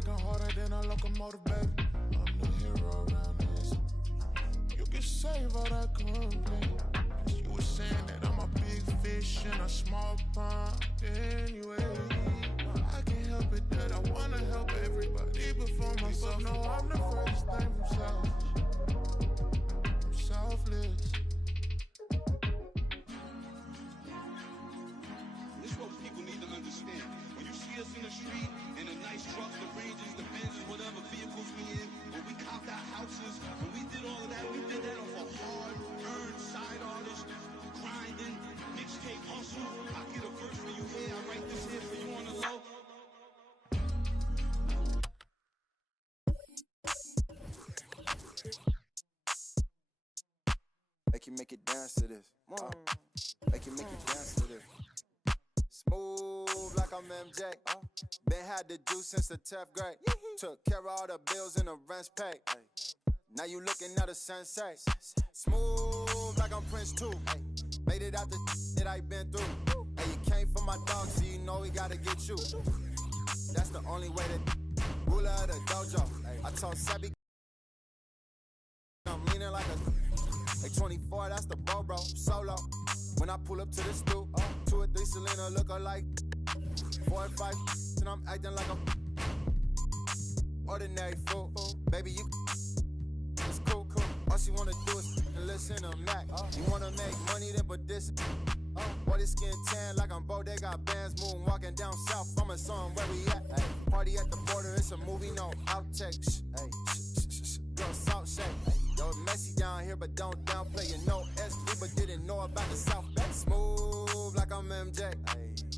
working harder than a locomotive, baby. I'm the hero around this. You can save all that complaint. You were saying that I'm a big fish in a small pond. Anyway, I can't help it that I wanna help everybody before myself. No, I'm the furthest thing from selfish. I'm selfless. This is what people need to understand. When you see us in the street, in a nice truck, the Rangers, the Benzes, whatever vehicles we in, when we copped our houses, when we did all of that, we did that off a hard-earned side artist, grinding, mixtape hustle. I get a verse for you here, I write this here for you on the low. Make it dance to this. Make it dance to this. Smooth like I'm MJ. Been had the juice since the 10th grade. Took care of all the bills and the rent's paid. Now you looking at a sensei. Smooth like I'm Prince too. Made it out the that I been through. Hey, you came for my dog, so you know we gotta get you. That's the only way to ruler of the dojo. I told Sebby I'm leaning like a 24, that's the bro, solo. When I pull up to the stoop, 2 or 3 Selena look alike. 4 or 5, and I'm acting like I'm ordinary fool. Baby, you it's cool. All she wanna do is listen to Mac. You wanna make money, then put this. Boy, this skin tan like I'm Bo, they got bands moving, walking down south. I'm a song where we at. Party at the border, it's a movie, no outtakes. Girl, salt shake. Yo, messy down here, but don't downplay. You know SD, but didn't know about the South Bay. Smooth like I'm MJ.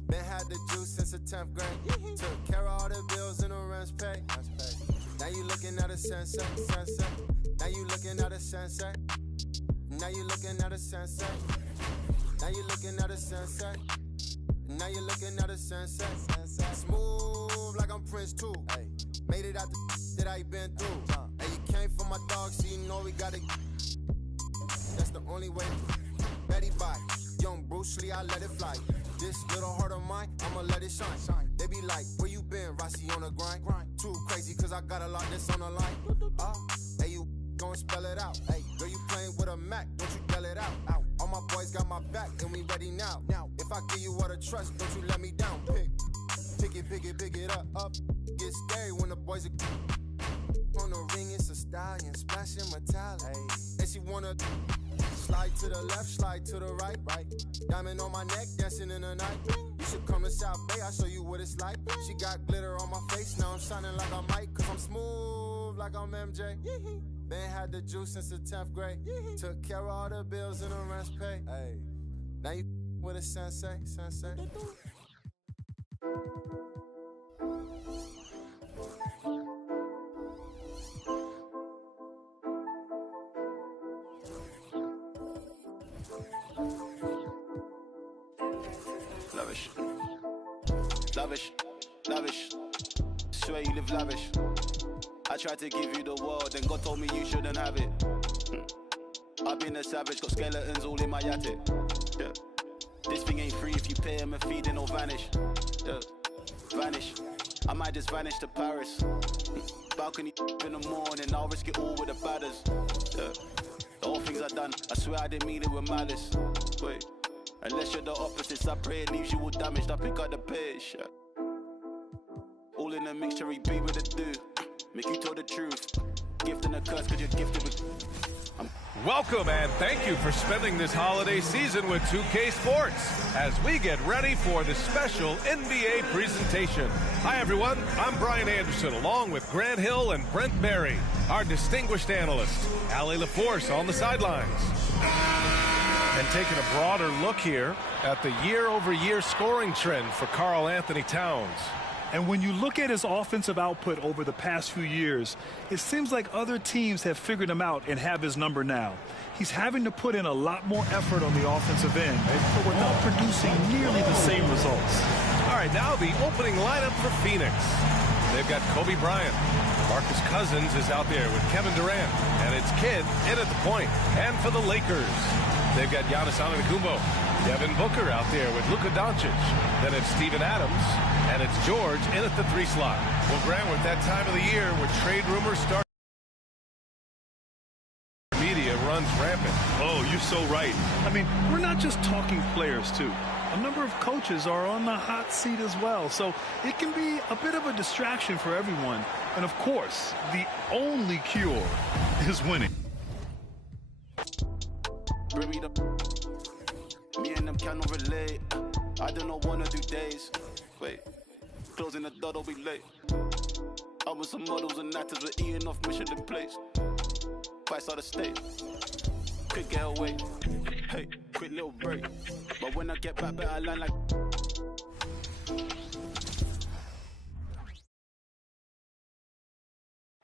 Been had the juice since the 10th grade. Took care of all the bills and the rent's paid. Now you looking at a sensei. Now you looking at a sensei. Now you looking at a sensei. Now you looking at a sensei. Now you looking at a sensei. Smooth like I'm Prince too. Made it out the that I been through. Hey, you came for my dog, so you know we gotta. That's the only way. Betty by young Bruce Lee, I let it fly. This little heart of mine, I'ma let it shine. They be like, where you been, Rossi on the grind? Too crazy, cause I got a lot that's on the line. Hey, you gon' spell it out. Hey, girl, you playing with a Mac, don't you yell it out. All my boys got my back, and we ready now. If I give you all the trust, don't you let me down. Pick it up. Get scary when the boys are on the ring, it's a stallion, splashing metallic. And she wanna slide to the left, slide to the right. Diamond on my neck, dancing in the night. You should come to South Bay, I'll show you what it's like. She got glitter on my face, now I'm shining like I might. Cause I'm smooth like I'm MJ. Been had the juice since the 10th grade. Took care of all the bills and the rent's paid. Now you with a sensei. Lavish. Swear you live lavish. I tried to give you the world, then God told me you shouldn't have it. I've been a savage, got skeletons all in my attic. Yeah. This thing ain't free if you pay him a fee, then it'll vanish. Yeah. Vanish. I might just vanish to Paris. Balcony in the morning, I'll risk it all with the badders. Yeah. The whole things I done, I swear I didn't mean it with malice. Wait. Unless you're the opposites, I pray it leaves you all damaged. I pick up the pace. Yeah. All in a mixture, he be with the do. Make you tell the truth. Gift and a curse, cause you're gifted with. Welcome and thank you for spending this holiday season with 2K Sports as we get ready for the special NBA presentation. Hi everyone, I'm Brian Anderson along with Grant Hill and Brent Berry, our distinguished analysts, Allie LaForce on the sidelines. And taking a broader look here at the year-over-year scoring trend for Karl Anthony Towns. And when you look at his offensive output over the past few years, it seems like other teams have figured him out and have his number now. He's having to put in a lot more effort on the offensive end, but without producing nearly the same results. All right, now the opening lineup for Phoenix. They've got Kobe Bryant. Demarcus Cousins is out there with Kevin Durant, and it's Kidd in at the point. And for the Lakers, they've got Giannis Antetokounmpo, Devin Booker out there with Luka Doncić. Then it's Steven Adams, and it's George in at the 3 slot. Well, Grant, with that time of the year where trade rumors start, media runs rampant. Oh, you're so right. I mean, we're not just talking players, too. A number of coaches are on the hot seat as well, so it can be a bit of a distraction for everyone. And, of course, the only cure is winning. Me and them cannot relate. I don't know, wanna do days. Wait, closing the door, don't be late. I was some models and actors, we're eating off Michelin plates. Fights out of state. Quick get away. Hey, quick little break. But when I get back, better line like.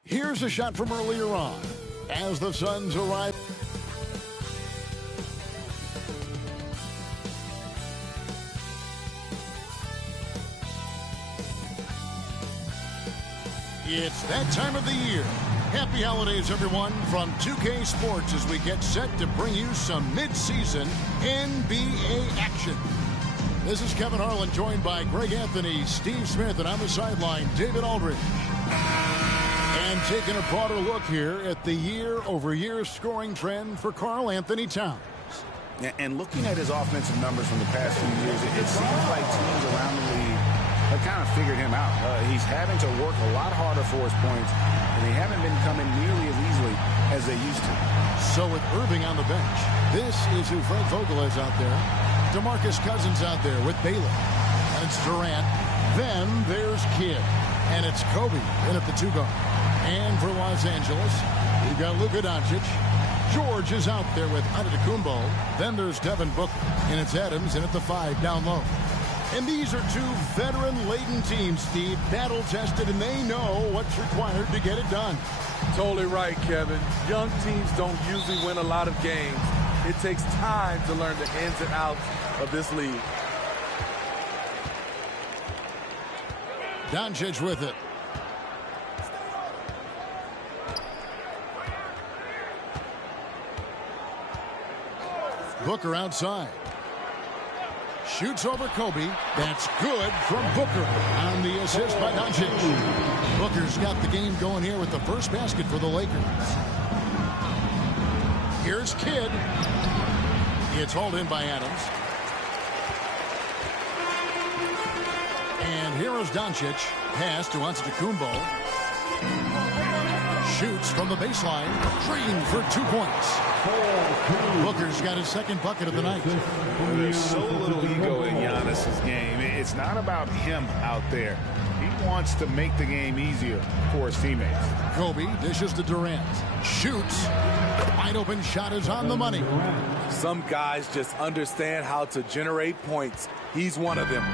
Here's a shot from earlier on as the Suns arrive. It's that time of the year. Happy holidays, everyone, from 2K Sports as we get set to bring you some mid-season NBA action. This is Kevin Harlan, joined by Greg Anthony, Steve Smith, and on the sideline, David Aldridge. And taking a broader look here at the year-over-year scoring trend for Karl Anthony Towns. And looking at his offensive numbers from the past few years, it seems like teams around the league have kind of figured him out. He's having to work a lot harder for his points, and they haven't been coming nearly as easily as they used to. So with Irving on the bench, this is who Fred Vogel is out there. Demarcus Cousins out there with Baylor. And it's Durant. Then there's Kidd. And it's Kobe in at the 2 guard. And for Los Angeles, we've got Luka Doncic. George is out there with Antetokounmpo. Then there's Devin Booker. And it's Adams in at the 5 down low. And these are 2 veteran-laden teams, Steve, battle-tested, and they know what's required to get it done. Totally right, Kevin. Young teams don't usually win a lot of games. It takes time to learn the ins and outs of this league. Doncic with it. Booker outside. Shoots over Kobe. That's good from Booker on the assist by Doncic. Booker's got the game going here with the first basket for the Lakers. Here's Kidd. It's hauled in by Adams. And here is Doncic. Pass to Antetokounmpo. Shoots from the baseline. Green for 2 points. Booker's got his second bucket of the night. There's so little ego in Giannis' game. It's not about him out there. He wants to make the game easier for his teammates. Kobe dishes to Durant. Shoots. Wide open shot is on the money. Some guys just understand how to generate points. He's one of them.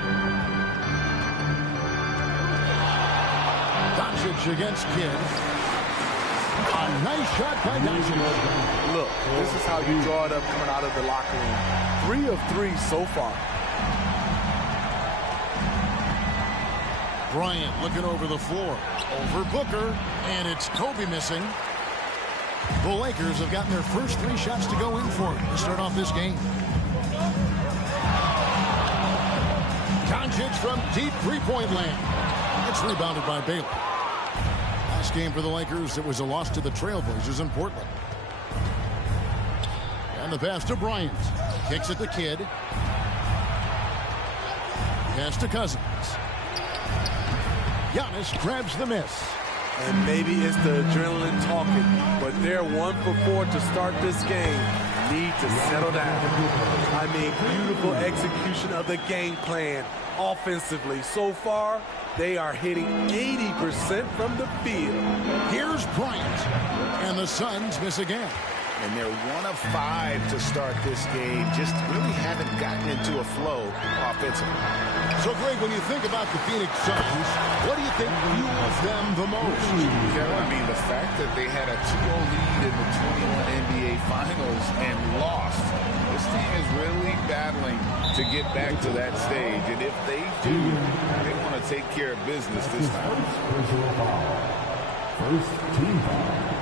Doncic against Kidd. A nice shot by Doncic. Look, this is how you draw it up coming out of the locker room. 3 of 3 so far. Bryant looking over the floor. Over Booker. And it's Kobe missing. The Lakers have gotten their first 3 shots to go in for it to start off this game. Doncic from deep 3-point land. It's rebounded by Baylor. Last game for the Lakers, it was a loss to the Trailblazers in Portland. And the pass to Bryant. Kicks it to Kidd. Pass to Cousins. Giannis grabs the miss. And maybe it's the adrenaline talking, but they're 1 for 4 to start this game. Need to settle down. I mean, beautiful execution of the game plan offensively. So far, they are hitting 80% from the field. Here's Bryant. And the Suns miss again. And they're 1 of 5 to start this game. Just really haven't gotten into a flow offensively. So, Greg, when you think about the Phoenix Suns, what do you think fuels them the most? I mean, the fact that they had a 2-0 lead in the 21 NBA Finals and lost. This team is really battling to get back to that stage. And if they do, they want to take care of business this time. First team foul.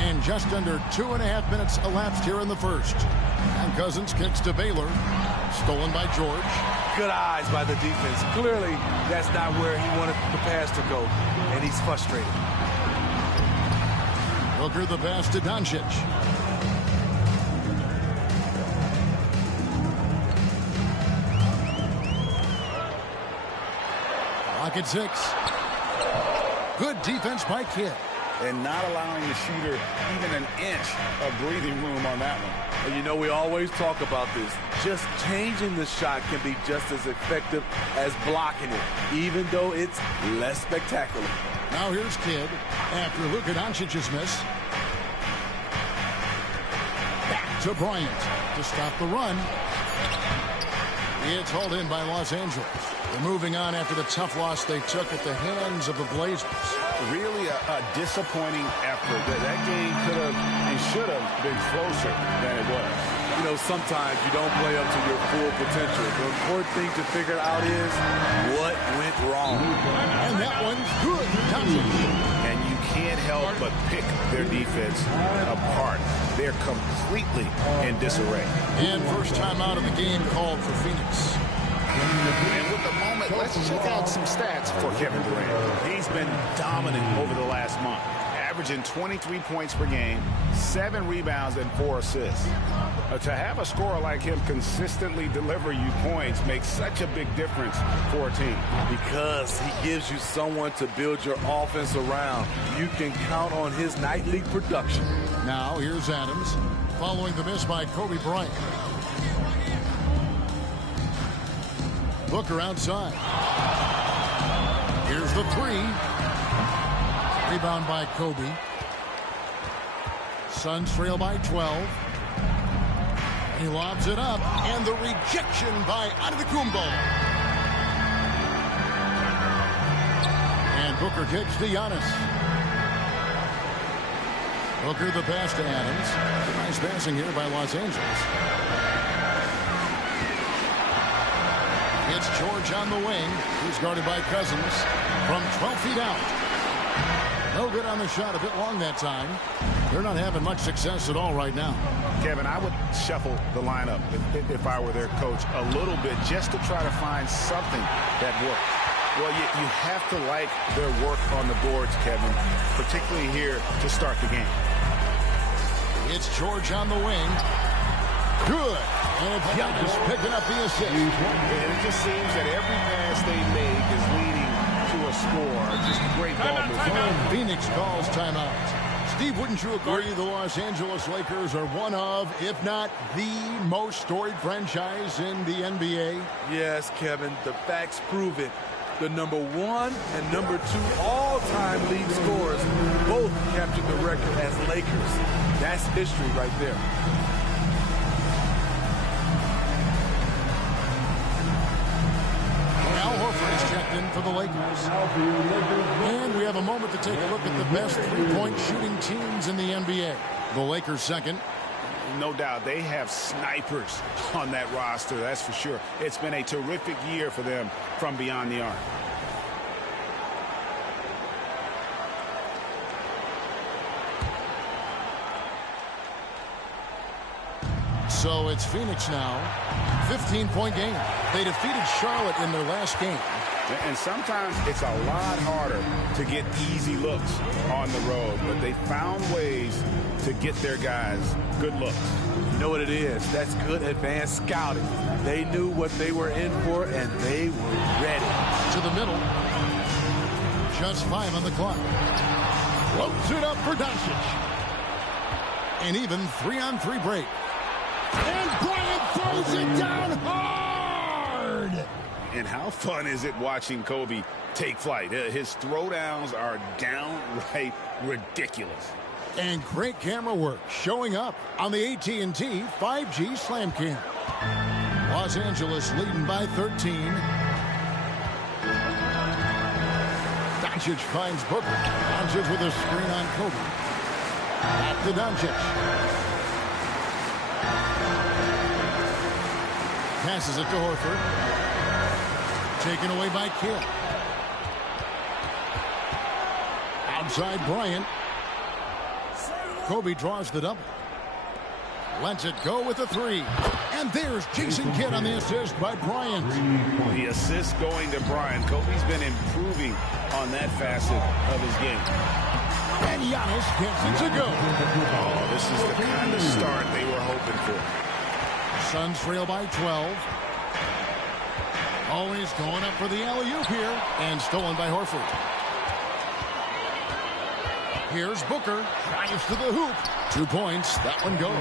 And just under 2.5 minutes elapsed here in the first. And Cousins kicks to Baylor. Stolen by George. Good eyes by the defense. Clearly, that's not where he wanted the pass to go, and he's frustrated. Booker the pass to Doncic. Clock at 6. Good defense by Kidd. And not allowing the shooter even an inch of breathing room on that one. And you know, we always talk about this. Just changing the shot can be just as effective as blocking it, even though it's less spectacular. Now here's Kidd after Luka Doncic's miss. Back to Bryant to stop the run. It's hauled in by Los Angeles. They're moving on after the tough loss they took at the hands of the Blazers. Really a disappointing effort. That game could have and should have been closer than it was. You know, sometimes you don't play up to your full potential. The important thing to figure out is what went wrong. And that one's good. And you can't help but pick their defense apart. They're completely in disarray. And first time out of the game called for Phoenix. And with the moment, let's check out some stats for Kevin Durant. He's been dominant over the last month, averaging 23 points per game, 7 rebounds, and 4 assists. To have a scorer like him consistently deliver you points makes such a big difference for a team. Because he gives you someone to build your offense around. You can count on his nightly production. Now here's Adams, following the miss by Kobe Bryant. Booker outside. Here's the 3. Rebound by Kobe. Suns trail by 12. He lobs it up, and the rejection by Antetokounmpo. And Booker kicks to Giannis. Booker the pass to Adams. Nice passing here by Los Angeles. It's George on the wing. He's guarded by Cousins from 12 feet out. No good on the shot. A bit long that time. They're not having much success at all right now. Kevin, I would shuffle the lineup if I were their coach a little bit just to try to find something that works. Well, you have to like their work on the boards, Kevin, particularly here to start the game. It's George on the wing. Good. And Giannis picking up the assist. And it just seems that every pass they make is leading to a score. Just great ball movement. Phoenix calls timeout. Steve, wouldn't you agree the Los Angeles Lakers are one of, if not the most storied franchise in the NBA? Yes, Kevin. The facts prove it. The number 1 and number 2 all-time league scorers both captured the record as Lakers. That's history right there. Horford is checked in for the Lakers. And we have a moment to take a look at the best three-point shooting teams in the NBA. The Lakers second. No doubt they have snipers on that roster, that's for sure. It's been a terrific year for them from beyond the arc. So it's Phoenix now. 15-point game. They defeated Charlotte in their last game. And sometimes it's a lot harder to get easy looks on the road, but they found ways to get their guys good looks. You know what it is? That's good advanced scouting. They knew what they were in for, and they were ready. To the middle. Just 5 on the clock. Floats it up for Doncic. An even 3-on-3 break. And Bryant throws it down hard. And how fun is it watching Kobe take flight? His throwdowns are downright ridiculous. And great camera work showing up on the AT&T 5G Slam Cam. Los Angeles leading by 13. Doncic finds Booker. Doncic with a screen on Kobe. Back to Doncic. Passes it to Horford. Taken away by Kidd. Outside Bryant. Kobe draws the double. Lets it go with a three. And there's Jason Kidd on the assist by Bryant. The assist going to Bryant. Kobe's been improving on that facet of his game. And Giannis gets it to go. Oh, this is the kind of start they were hoping for. Suns trail by 12. Always going up for the alley-oop here. And stolen by Horford. Here's Booker. Drives to the hoop. 2 points. That one goes.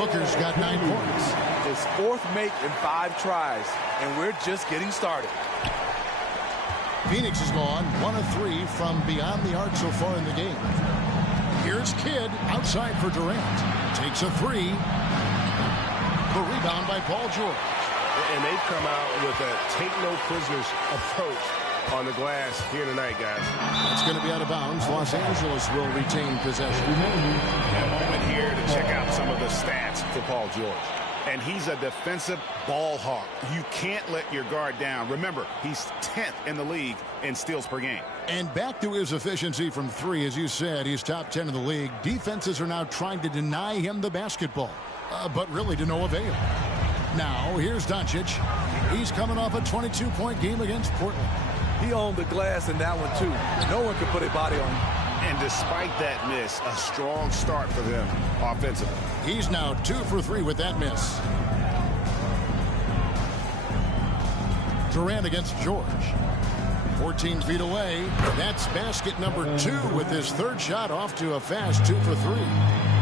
Booker's got 9 points. His fourth make in 5 tries. And we're just getting started. Phoenix has gone 1 of 3 from beyond the arc so far in the game. Here's Kidd outside for Durant. Takes a 3. The rebound by Paul George. And they've come out with a take-no-prisoners approach on the glass here tonight, guys. It's going to be out of bounds. Los Angeles will retain possession. A moment here to check out some of the stats for Paul George. And he's a defensive ball hawk. You can't let your guard down. Remember, he's 10th in the league in steals per game. And back to his efficiency from 3. As you said, he's top 10 in the league. Defenses are now trying to deny him the basketball, but really to no avail. Now, here's Doncic. He's coming off a 22-point game against Portland. He owned the glass in that one, too. No one could put a body on him. And despite that miss, a strong start for them offensively. He's now 2 for 3 with that miss. Durant against George. 14 feet away. That's basket number 2 with his 3rd shot off to a fast 2 for 3.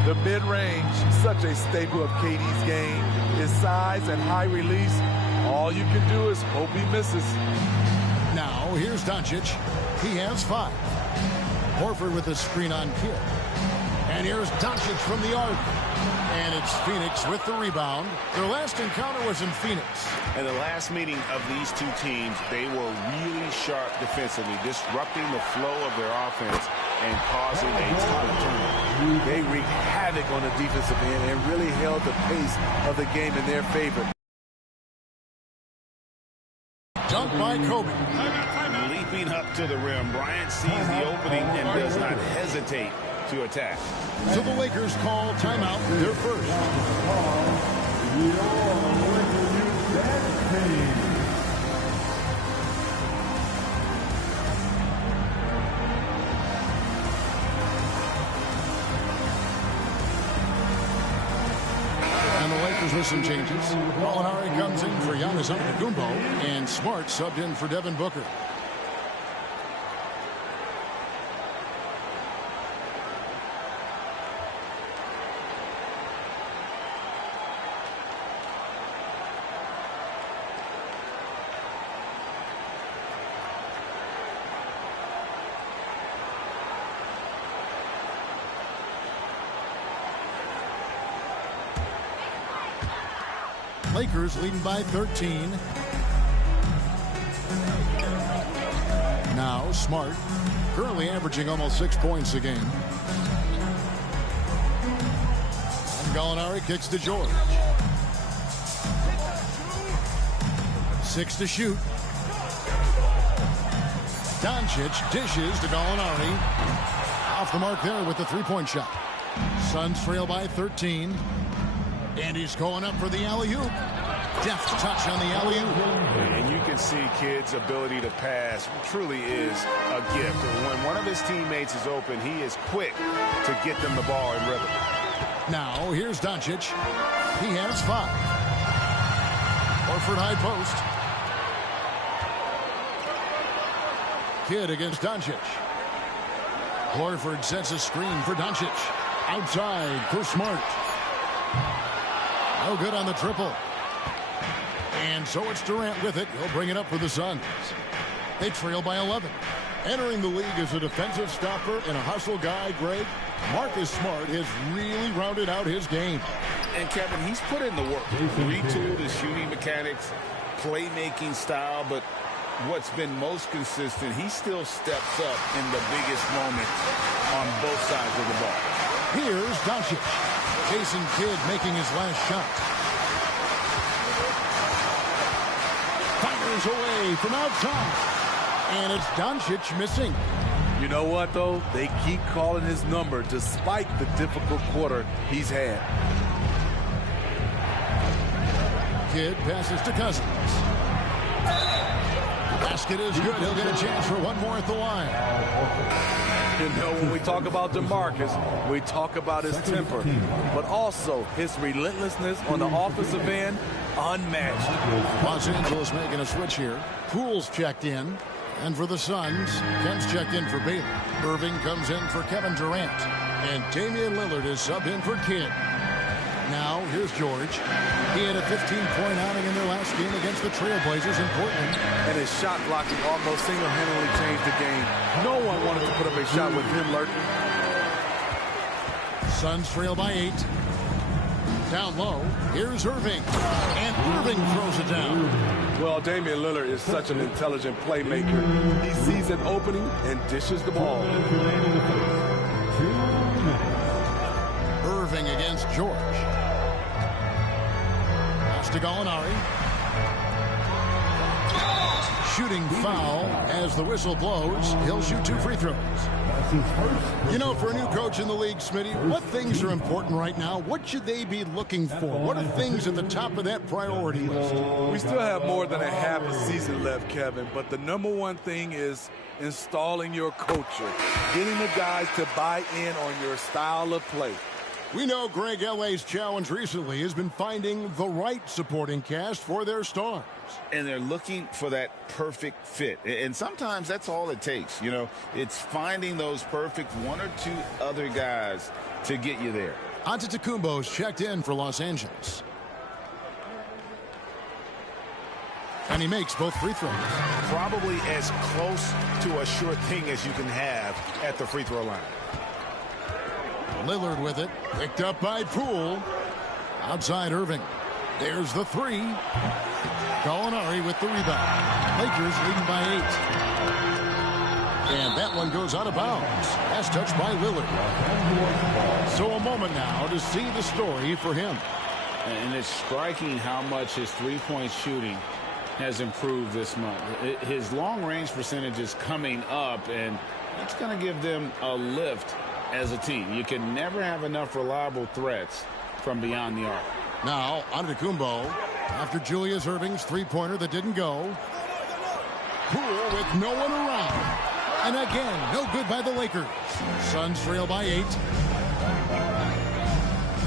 The mid-range, such a staple of KD's game. His size and high release, all you can do is hope he misses. Now, here's Doncic. He has 5. Horford with a screen on Kidd. And here's Doncic from the arc. And it's Phoenix with the rebound. Their last encounter was in Phoenix. In the last meeting of these two teams, they were really sharp defensively, disrupting the flow of their offense and causing a ton of turnovers. They wreaked havoc on the defensive end and really held the pace of the game in their favor. Dunk by Kobe. Leaping up to the rim, Bryant sees the opening and does not hesitate to attack. So the Lakers call timeout, their first. And the Lakers with some changes. Gallinari comes in for Giannis Antetokounmpo, and Smart subbed in for Devin Booker. Lakers leading by 13. Now Smart, currently averaging almost 6 points a game. And Gallinari kicks to George. 6 to shoot. Doncic dishes to Gallinari. Off the mark there with the three-point shot. Suns trail by 13. And he's going up for the alley-oop. Deft touch on the alley-oop. And you can see Kidd's ability to pass truly is a gift. When one of his teammates is open, he is quick to get them the ball in rhythm. Now, here's Doncic. He has 5. Horford high post. Kidd against Doncic. Horford sets a screen for Doncic. Outside for Smart. No good on the triple. And so it's Durant with it. He'll bring it up for the Suns. They trail by 11. Entering the league as a defensive stopper and a hustle guy, Greg, Marcus Smart has really rounded out his game. And Kevin, he's put in the work. Retooled his shooting mechanics, playmaking style, but what's been most consistent, he still steps up in the biggest moments on both sides of the ball. Here's Doncic. Jason Kidd making his last shot. Fires away from outside. And it's Doncic missing. You know what, though? They keep calling his number despite the difficult quarter he's had. Kidd passes to Cousins. Basket is good. He'll get a chance for one more at the line. You know, when we talk about DeMarcus, we talk about his temper, but also his relentlessness on the offensive end, unmatched. Los Angeles making a switch here. Poole's checked in. And for the Suns, Kemp's checked in for Baylor. Irving comes in for Kevin Durant. And Damian Lillard is subbed in for Kidd. Now, here's George. He had a 15-point outing in their last game against the Trailblazers in Portland. And his shot blocking almost single-handedly changed the game. No one wanted to put up a shot with him lurking. Suns trail by 8. Down low, here's Irving. And Irving throws it down. Well, Damian Lillard is such an intelligent playmaker. He sees an opening and dishes the ball. Irving against George. Pass to Gallinari. Shooting foul as the whistle blows. He'll shoot 2 free throws. You know, for a new coach in the league, Smitty, what things are important right now? What should they be looking for? What are things at the top of that priority list? We still have more than a half a season left, Kevin, but the number one thing is installing your culture, getting the guys to buy in on your style of play. We know Greg L.A.'s challenge recently has been finding the right supporting cast for their stars. And they're looking for that perfect fit. And sometimes that's all it takes. You know, it's finding those perfect one or two other guys to get you there. Antetokounmpo's checked in for Los Angeles. And he makes both free throws. Probably as close to a sure thing as you can have at the free throw line. Lillard with it. Picked up by Poole. Outside Irving. There's the 3. Gallinari with the rebound. Lakers leading by 8. And that one goes out of bounds. As touched by Lillard. So a moment now to see the story for him. And it's striking how much his three-point shooting has improved this month. His long-range percentage is coming up, and it's going to give them a lift as a team. You can never have enough reliable threats from beyond the arc. Now, Antetokounmpo, after Julius Erving's three-pointer that didn't go. Poole with no one around. And again, no good by the Lakers. Suns trail by 8.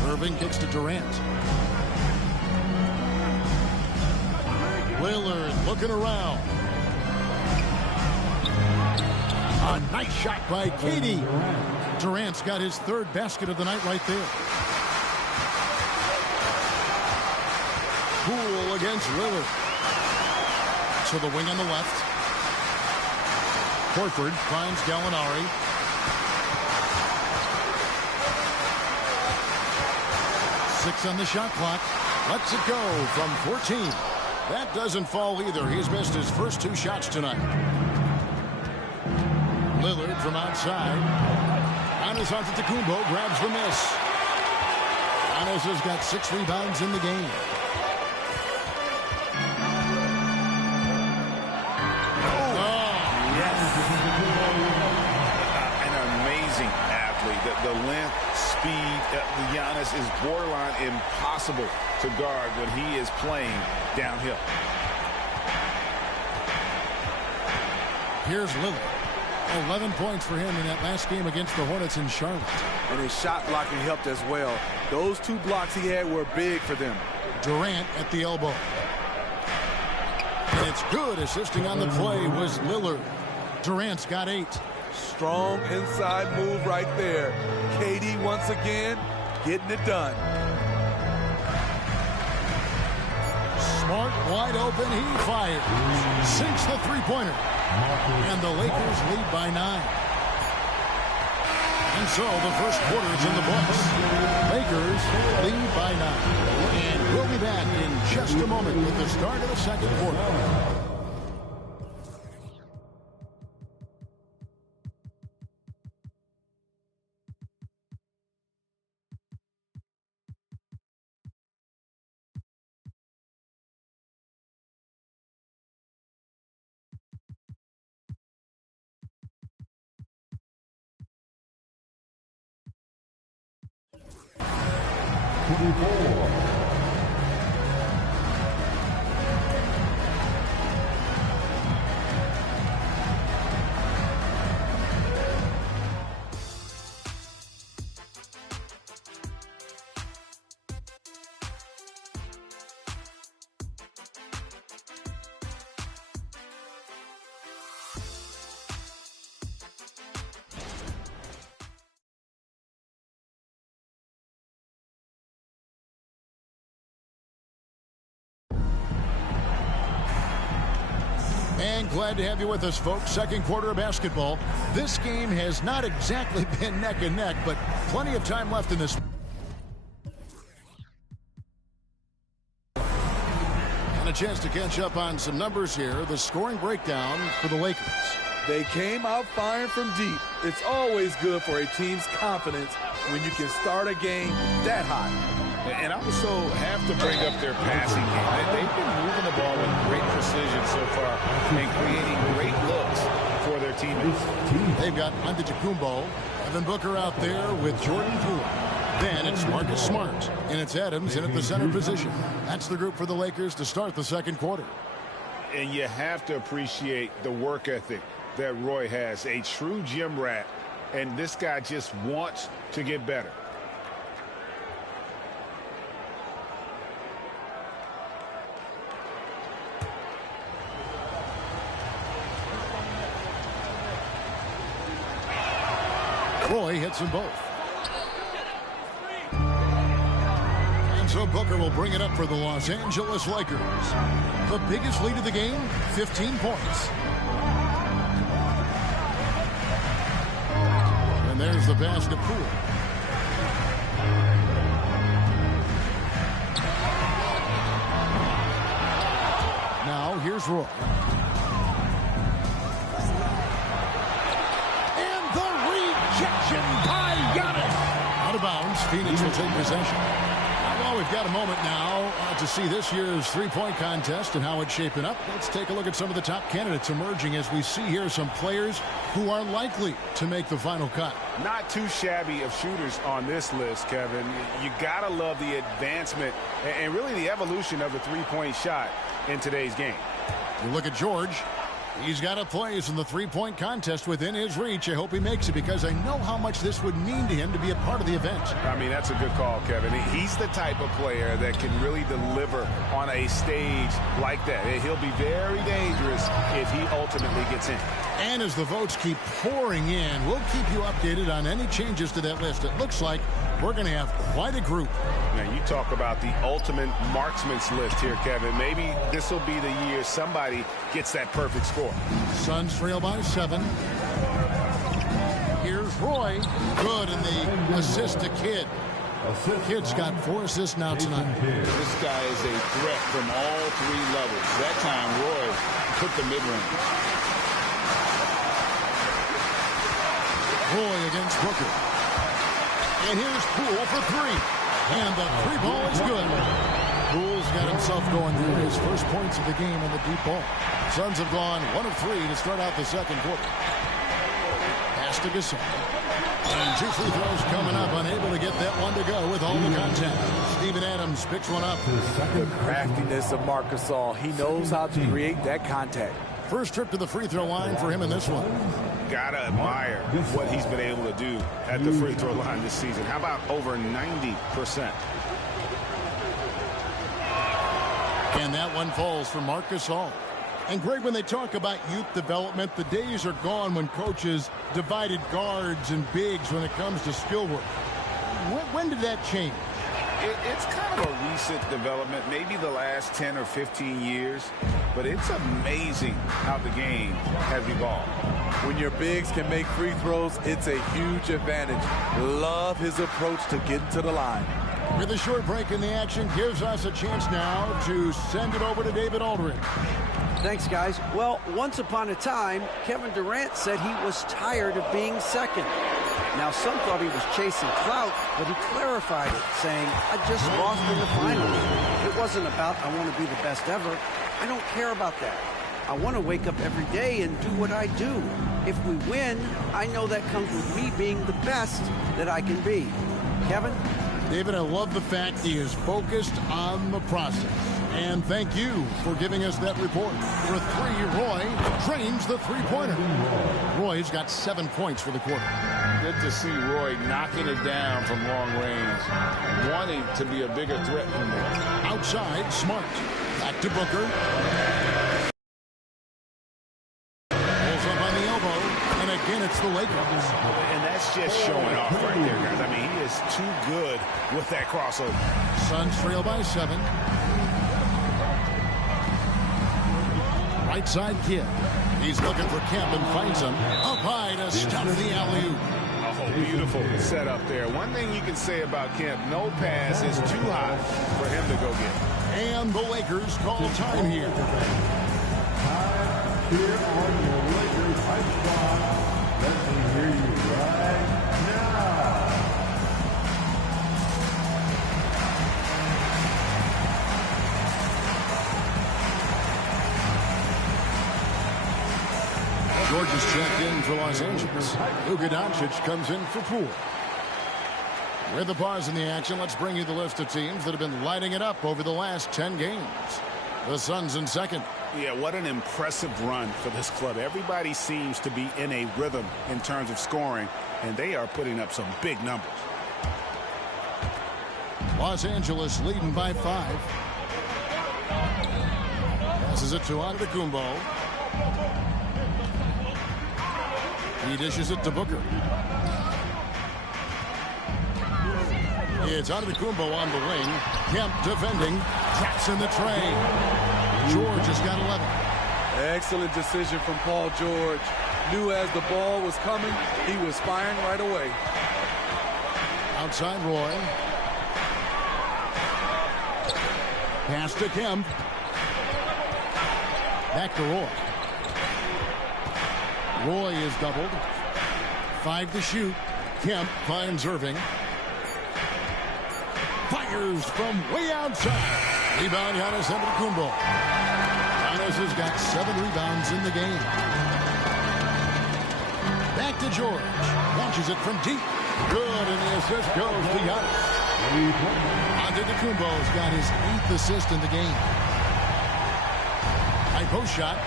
Irving kicks to Durant. Lillard looking around. A nice shot by Katie. Durant's got his 3rd basket of the night right there. Poole against Lillard. To the wing on the left. Horford finds Gallinari. Six on the shot clock. Lets it go from 14. That doesn't fall either. He's missed his first 2 shots tonight. Lillard from outside. Giannis Antetokounmpo grabs the miss. Giannis has got 6 rebounds in the game. The length, speed, Giannis is borderline impossible to guard when he is playing downhill. Here's Lillard. 11 points for him in that last game against the Hornets in Charlotte. And his shot blocking helped as well. Those 2 blocks he had were big for them. Durant at the elbow. And it's good. Assisting on the play was Lillard. Durant's got 8. Strong inside move right there. KD once again getting it done. Smart, wide open, he fires. Sinks the three-pointer. And the Lakers lead by 9. And so the first quarter is in the books. Lakers lead by 9. And we'll be back in just a moment with the start of the second quarter. 24. And glad to have you with us, folks. Second quarter of basketball. This game has not exactly been neck and neck, but plenty of time left in this. And a chance to catch up on some numbers here. The scoring breakdown for the Lakers. They came out firing from deep. It's always good for a team's confidence when you can start a game that hot. And I also have to bring up their passing game. They've been moving the ball with great precision so far and creating great looks for their teammates. They've got Antetokounmpo, Devin Booker out there with Jordan Poole. Then it's Marcus Smart, and it's Adams in at the center position. That's the group for the Lakers to start the second quarter. And you have to appreciate the work ethic that Roy has. A true gym rat, and this guy just wants to get better. Roy hits them both. And so Booker will bring it up for the Los Angeles Lakers. The biggest lead of the game, 15 points. And there's the pass to Poole. Now here's Roy. By Giannis. Out of bounds. Phoenix will take possession. Well, we've got a moment now to see this year's three-point contest and how it's shaping up. Let's take a look at some of the top candidates emerging as we see here some players who are likely to make the final cut. Not too shabby of shooters on this list, Kevin. You gotta love the advancement and really the evolution of the three-point shot in today's game. You look at George. He's got a place in the three-point contest within his reach. I hope he makes it because I know how much this would mean to him to be a part of the event. I mean, that's a good call, Kevin. He's the type of player that can really deliver on a stage like that. He'll be very dangerous if he ultimately gets in. And as the votes keep pouring in, we'll keep you updated on any changes to that list. It looks like we're going to have quite a group. Now, you talk about the ultimate marksman's list here, Kevin. Maybe this will be the year somebody gets that perfect score. Suns trail by 7. Here's Roy. Good in the assist to Kidd. Kidd's got 4 assists now tonight. This guy is a threat from all 3 levels. That time, Roy put the mid-range. Roy against Booker. And here's Poole for 3. And the 3 ball is good. Poole's got himself going there. His first points of the game on the deep ball. Suns have gone 1 of 3 to start out the second quarter. Pass to Gasol. And 2 free throws coming up. Unable to get that one to go with all the contact. Steven Adams picks one up. The craftiness of Marc Gasol. He knows how to create that contact. First trip to the free throw line for him in this one. Gotta admire what he's been able to do at the free throw line this season. How about over 90%? And that one falls for Marc Gasol. And Greg, when they talk about youth development, the days are gone when coaches divided guards and bigs when it comes to skill work. When did that change? It's kind of a recent development, maybe the last 10 or 15 years, but it's amazing how the game has evolved. When your bigs can make free throws, it's a huge advantage. Love his approach to getting to the line. With a short break in the action, gives us a chance now to send it over to David Aldridge. Thanks, guys. Well, once upon a time, Kevin Durant said he was tired of being second. Now, some thought he was chasing clout, but he clarified it, saying, I just lost in the finals. It wasn't about I want to be the best ever. I don't care about that. I want to wake up every day and do what I do. If we win, I know that comes with me being the best that I can be. Kevin, David, I love the fact he is focused on the process. And thank you for giving us that report. For three, Roy trains the three-pointer. Roy's got 7 points for the quarter. Good to see Roy knocking it down from long range, wanting to be a bigger threat from there. Outside, Smart. Back to Booker. Pulls up on the elbow. And again, it's the Lakers. And that's just showing off right there, guys. I mean, he is too good with that crossover. Suns trail by 7. Right side, Kidd. He's looking for Kemp and finds him. Up high to stop the alley-oop. Oh, beautiful setup there. One thing you can say about Kemp, no pass is too high for him to go get. And the Lakers call time here. Here on the Lakers Hype Squad. Let me hear you right now. George is checked in for Los Angeles. Luka Doncic comes in for Poole. With the pause in the action, let's bring you the list of teams that have been lighting it up over the last 10 games. The Suns in second. Yeah, what an impressive run for this club. Everybody seems to be in a rhythm in terms of scoring, and they are putting up some big numbers. Los Angeles leading by 5. Passes it to Antetokounmpo. He dishes it to Booker. It's Antetokounmpo on the wing. Kemp defending. Traps in the tray. George has got 11. Excellent decision from Paul George. Knew as the ball was coming, he was firing right away. Outside Roy. Pass to Kemp. Back to Roy. Roy is doubled. 5 to shoot. Kemp finds Irving. Fires from way outside. Rebound, Giannis Antetokounmpo. Giannis has got 7 rebounds in the game. Back to George. Launches it from deep. Good, and the assist goes to Giannis. Antetokounmpo's got his 8th assist in the game. High post shot.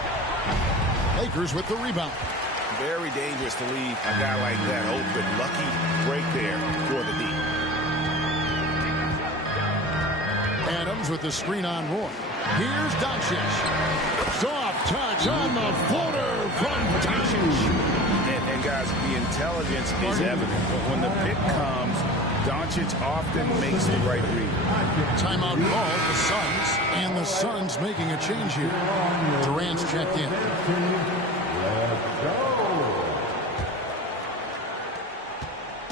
Lakers with the rebound. Very dangerous to leave a guy like that open. Lucky break there for the D. Adams with the screen on Roy. Here's Doncic. Soft touch on the floater from Doncic. And guys, the intelligence is evident. But when the pick comes, Doncic often makes the right read. Timeout called the Suns, and the Suns making a change here. Durant's checked in.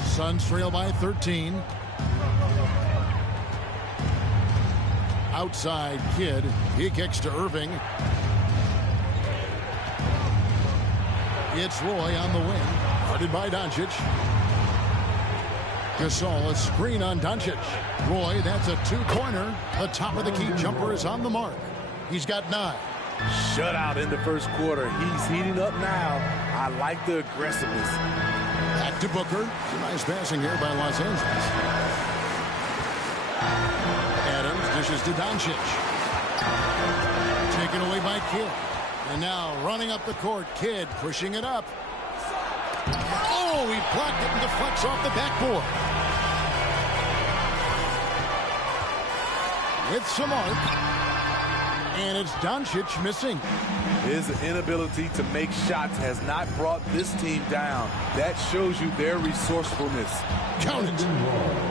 Suns trail by 13. Outside Kidd. He kicks to Irving. It's Roy on the wing. Guarded by Doncic. Gasol, a screen on Doncic. Roy, that's a 2-pointer. The top of the key jumper is on the mark. He's got 9. Shutout in the first quarter. He's heating up now. I like the aggressiveness. Back to Booker. Nice passing here by Los Angeles. Adams dishes to Doncic. Taken away by Kidd. And now running up the court, Kidd pushing it up. Oh, he blocked it and deflects off the backboard. With some arc. And it's Doncic missing. His inability to make shots has not brought this team down. That shows you their resourcefulness. Count it.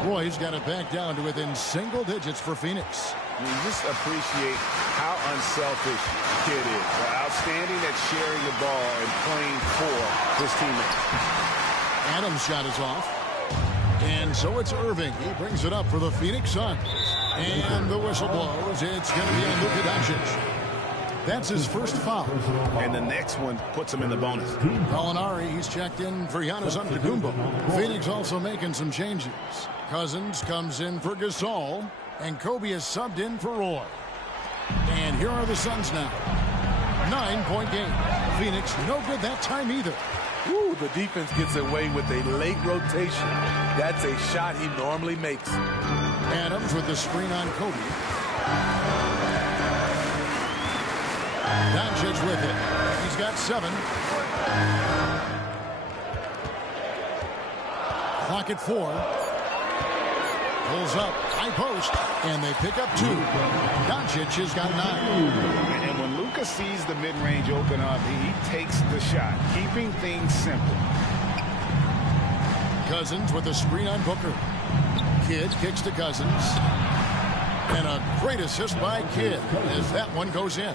Roy's got it back down to within single digits for Phoenix. I mean, just appreciate how unselfish Kidd is. Outstanding at sharing the ball and playing for his teammates. Adams' shot is off. And so it's Irving. He brings it up for the Phoenix Suns. And the whistle blows. It's going to be on Luka Doncic. That's his first foul. And the next one puts him in the bonus. Gallinari, he's checked in for Giannis Antetokounmpo. Phoenix also making some changes. Cousins comes in for Gasol. And Kobe is subbed in for Roy. And here are the Suns now. 9-point game. Phoenix no good that time either. Ooh, the defense gets away with a late rotation. That's a shot he normally makes. Adams with the screen on Kobe. Doncic with it. He's got 7. Clock at 4. Pulls up, high post, and they pick up 2. Doncic has got 9. And when Luka sees the mid-range open up, he takes the shot, keeping things simple. Cousins with a screen on Booker. Kidd kicks to Cousins. And a great assist by Kidd as that one goes in.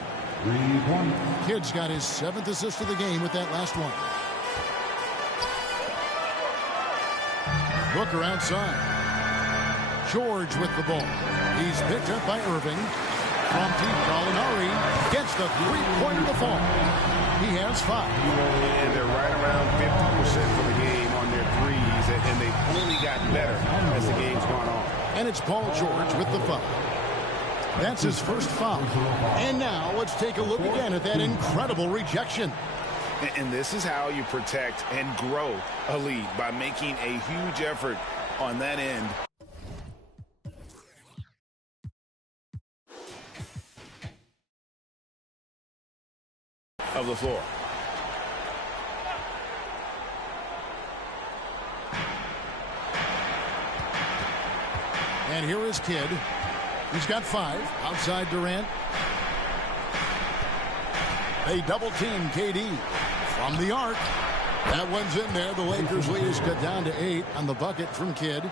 Kidd's got his 7th assist of the game with that last one. Booker outside. George with the ball. He's picked up by Irving. From deep, Gallinari gets the three-pointer to fall. He has 5. And they're right around 50% for the game on their threes, and they've only gotten better as the game's gone on. And it's Paul George with the foul. That's his first foul. And now let's take a look again at that incredible rejection. And this is how you protect and grow a lead, by making a huge effort on that end. Of the floor. And here is Kidd. He's got 5 outside Durant. They double team KD from the arc. That one's in there. The Lakers lead is cut down to 8 on the bucket from Kidd.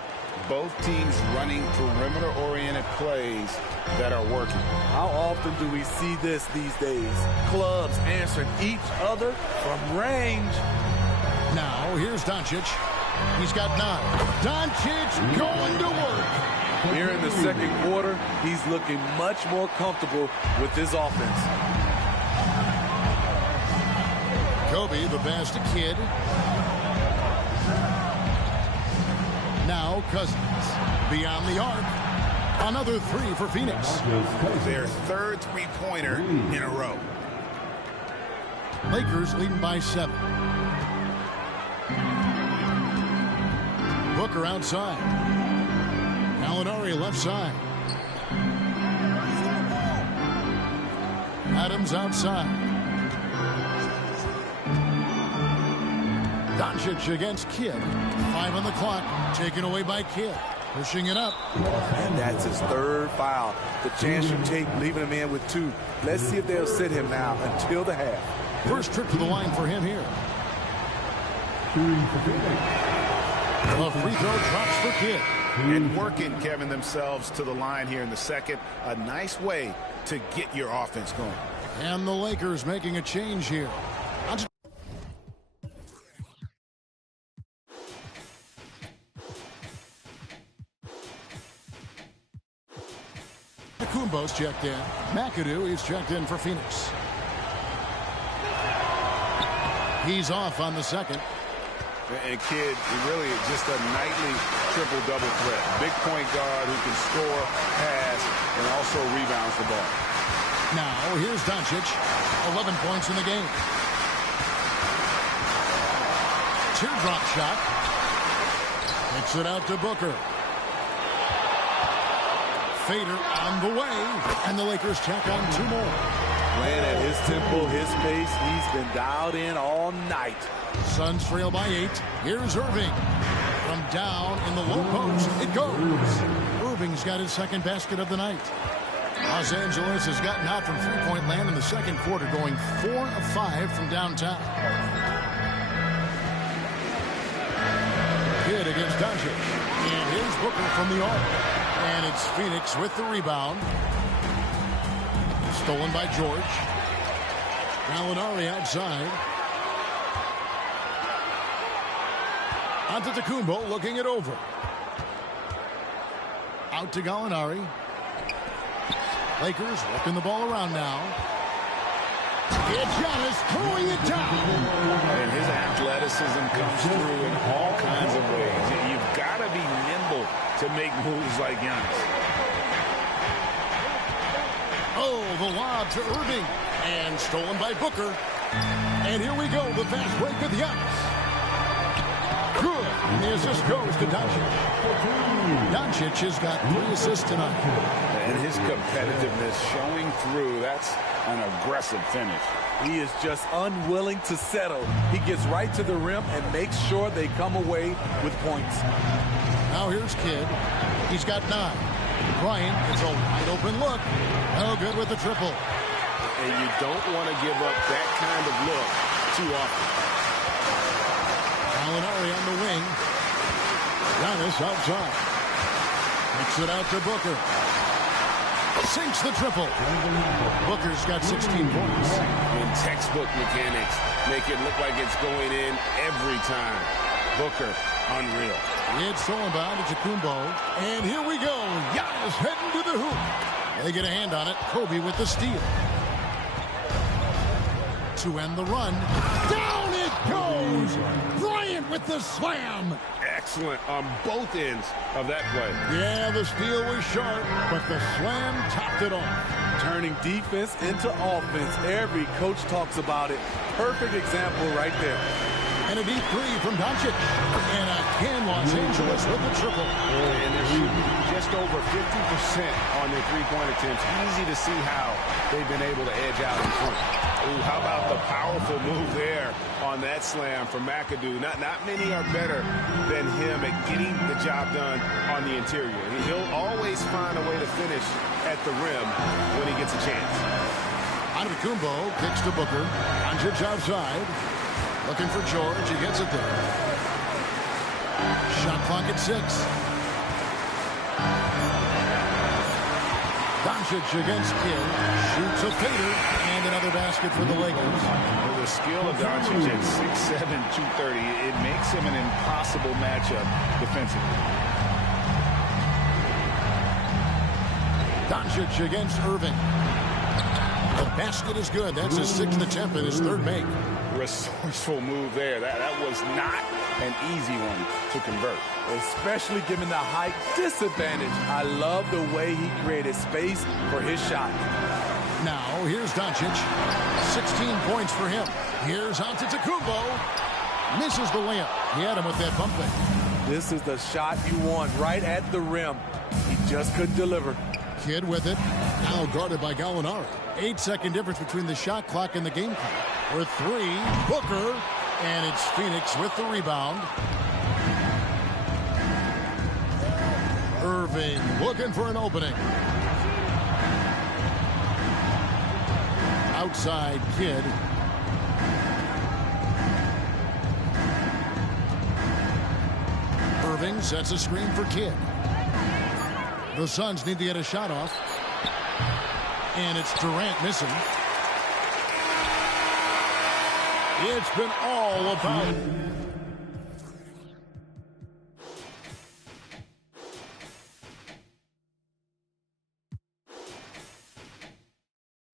Both teams running perimeter-oriented plays that are working. How often do we see this these days? Clubs answering each other from range. Now, here's Doncic. He's got 9. Doncic going to work. Here in the second quarter, he's looking much more comfortable with his offense. Kobe, the pass to Kidd. Now Cousins beyond the arc. Another 3 for Phoenix. Their 3rd three-pointer in a row. Lakers leading by 7. Booker outside. Gallinari left side. Adams outside. Doncic against Kidd. 5 on the clock. Taken away by Kidd. Pushing it up. And that's his 3rd foul. The chance you take leaving him in with 2. Let's see if they'll sit him now until the half. First trip to the line for him here. A free throw drops for Kidd. And working, Kevin, themselves to the line here in the second. A nice way to get your offense going. And the Lakers making a change here. Antetokounmpo's checked in. McAdoo is checked in for Phoenix. He's off on the second. And Kidd, really just a nightly triple-double threat. Big point guard who can score, pass, and also rebounds the ball. Now, here's Doncic. 11 points in the game. Teardrop shot. Kicks it out to Booker. Fader on the way. And the Lakers tack on 2 more. Playing at his tempo, his pace. He's been dialed in all night. Suns trail by 8. Here's Irving. From down in the low post, it goes. Irving's got his 2nd basket of the night. Los Angeles has gotten out from three-point land in the second quarter, going 4 of 5 from downtown. Kidd against Doncic. And here's Booker from the arc. And it's Phoenix with the rebound. Stolen by George. Gallinari outside. Antetokounmpo looking it over. Out to Gallinari. Lakers working the ball around now. It's Giannis throwing it down. And his athleticism comes through in all kinds of ways. You've got to be nimble to make moves like Giannis. Oh, the lob to Irving. And stolen by Booker. And here we go, the fast break with Giannis. Good. And the assist goes to Doncic. Doncic has got 3 assists tonight. And his competitiveness showing through. That's an aggressive finish. He is just unwilling to settle. He gets right to the rim and makes sure they come away with points. Now here's Kidd. He's got 9. Bryant gets a wide open look. No good with the triple. And you don't want to give up that kind of look too often. Gallinari on the wing. Giannis outside. Kicks it out to Booker. Sinks the triple. Booker's got 16 points. In textbook mechanics, make it look like it's going in every time. Booker, unreal. It's stolen by Antetokounmpo. And here we go. Giannis heading to the hoop. They get a hand on it. Kobe with the steal. To end the run. Down it goes. Bryant with the slam. Excellent on both ends of that play. Yeah, the steal was sharp, but the slam topped it off. Turning defense into offense. Every coach talks about it. Perfect example right there. And a deep 3 from Doncic. And again, Los Angeles with the triple. And they're shooting just over 50% on their three-point attempts. Easy to see how they've been able to edge out in front. Ooh, how about the powerful move there on that slam from McAdoo. Not many are better than him at getting the job done on the interior. He'll always find a way to finish at the rim when he gets a chance. Antetokounmpo kicks to Booker. Doncic outside. Looking for George. He gets it there. Shot clock at 6. Doncic against Kidd. Shoots a fader. And another basket for the Lakers. The skill of Doncic at 6'7", 230, it makes him an impossible matchup defensively. Doncic against Irving. The basket is good. That's his 6th attempt and his 3rd make. Resourceful move there. That was not an easy one to convert. Especially given the height disadvantage. I love the way he created space for his shot. Now, here's Doncic. 16 points for him. Here's Antetokounmpo. Misses the layup. He had him with that bump fake. This is the shot you want, right at the rim. He just couldn't deliver. Kidd with it. Now guarded by Gallinari. 8-second difference between the shot clock and the game clock. For 3, Booker. And it's Phoenix with the rebound. Irving looking for an opening. Outside Kidd. Irving sets a screen for Kidd. The Suns need to get a shot off. And it's Durant missing. It's been all about it.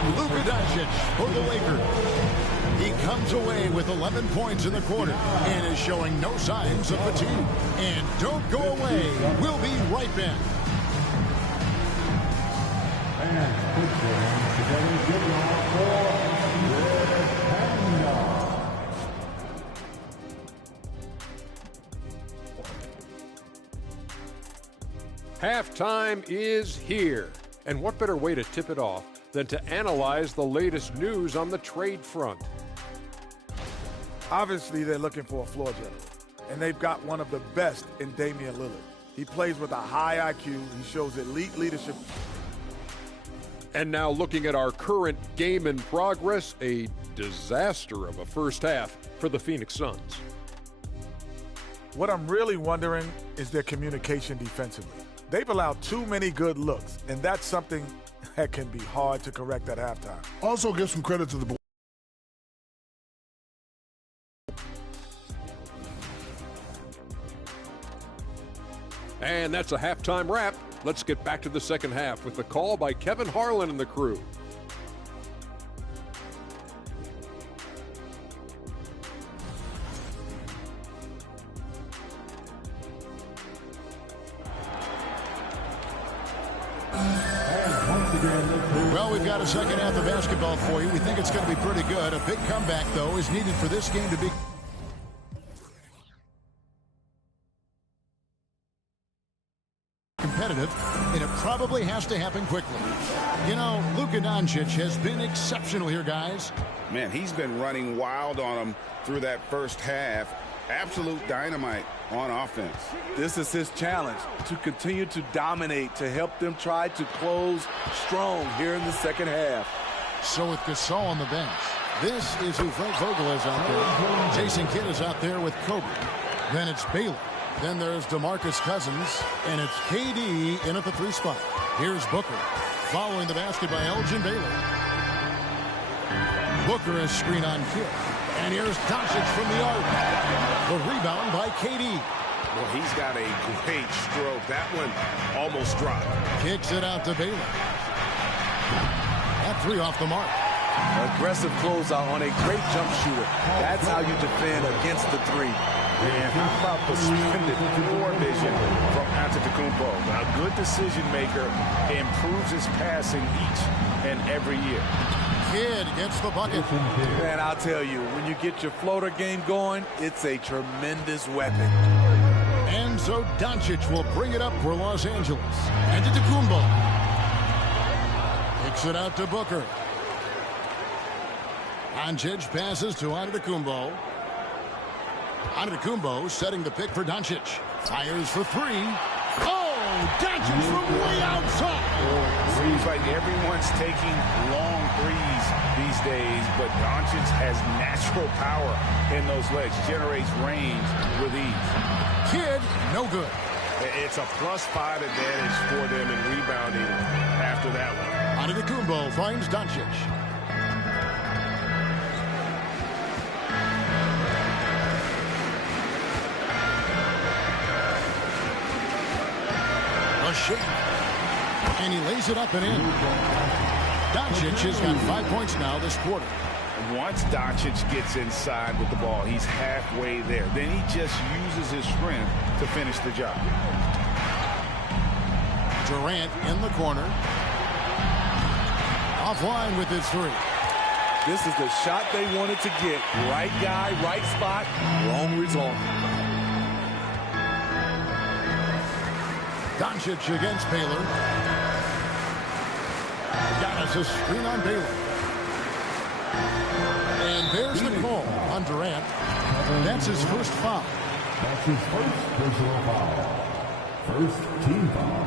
Luka Doncic for the Lakers. He comes away with 11 points in the quarter and is showing no signs of fatigue. And don't go away. We'll be right back. And put your hands together, give it all for Halftime is here. And what better way to tip it off than to analyze the latest news on the trade front? Obviously, they're looking for a floor general, and they've got one of the best in Damian Lillard. He plays with a high IQ. He shows elite leadership. And now looking at our current game in progress, a disaster of a first half for the Phoenix Suns. What I'm really wondering is their communication defensively. They've allowed too many good looks, and that's something that can be hard to correct at halftime. Also give some credit to the boys. And that's a halftime wrap. Let's get back to the second half with the call by Kevin Harlan and the crew. Well, we've got a second half of basketball for you. We think it's going to be pretty good. A big comeback, though, is needed for this game to be probably has to happen quickly. You know, Luka Doncic has been exceptional here, guys. Man, he's been running wild on them through that first half. Absolute dynamite on offense. This is his challenge, to continue to dominate, to help them try to close strong here in the second half. So with Gasol on the bench, this is who Frank Vogel is out there. Jason Kidd is out there with Kobe. Then it's Baylor. Then there's Demarcus Cousins, and it's KD in at the 3 spot. Here's Booker, following the basket by Elgin Baylor. Booker is screen on Kidd. And here's Doncic from the arc. The rebound by KD. Well, he's got a great stroke. That one almost dropped. Kicks it out to Baylor. That 3 off the mark. Aggressive closeout on a great jump shooter. That's how you defend against the 3. And how about the splendid floor vision from Antetokounmpo? A good decision maker, improves his passing each and every year. Kidd gets the bucket. Man, I'll tell you, when you get your floater game going, it's a tremendous weapon. And so Doncic will bring it up for Los Angeles. Antetokounmpo kicks it out to Booker. Doncic passes to Antetokounmpo. Antetokounmpo setting the pick for Doncic. Fires for 3. Oh, Doncic from way outside. Seems like everyone's taking long threes these days, but Doncic has natural power in those legs. Generates range with ease. Kidd, no good. It's a +5 advantage for them in rebounding after that one. Antetokounmpo finds Doncic. A shake. And he lays it up and in. Doncic has got 5 points now this quarter. Once Doncic gets inside with the ball, he's halfway there. Then he just uses his strength to finish the job. Durant in the corner. Offline with his 3. This is the shot they wanted to get. Right guy, right spot, wrong result. Doncic against Baylor. Giannis a screen on Baylor. And there's the call on Durant. That's his first foul. That's his first personal foul. First team foul.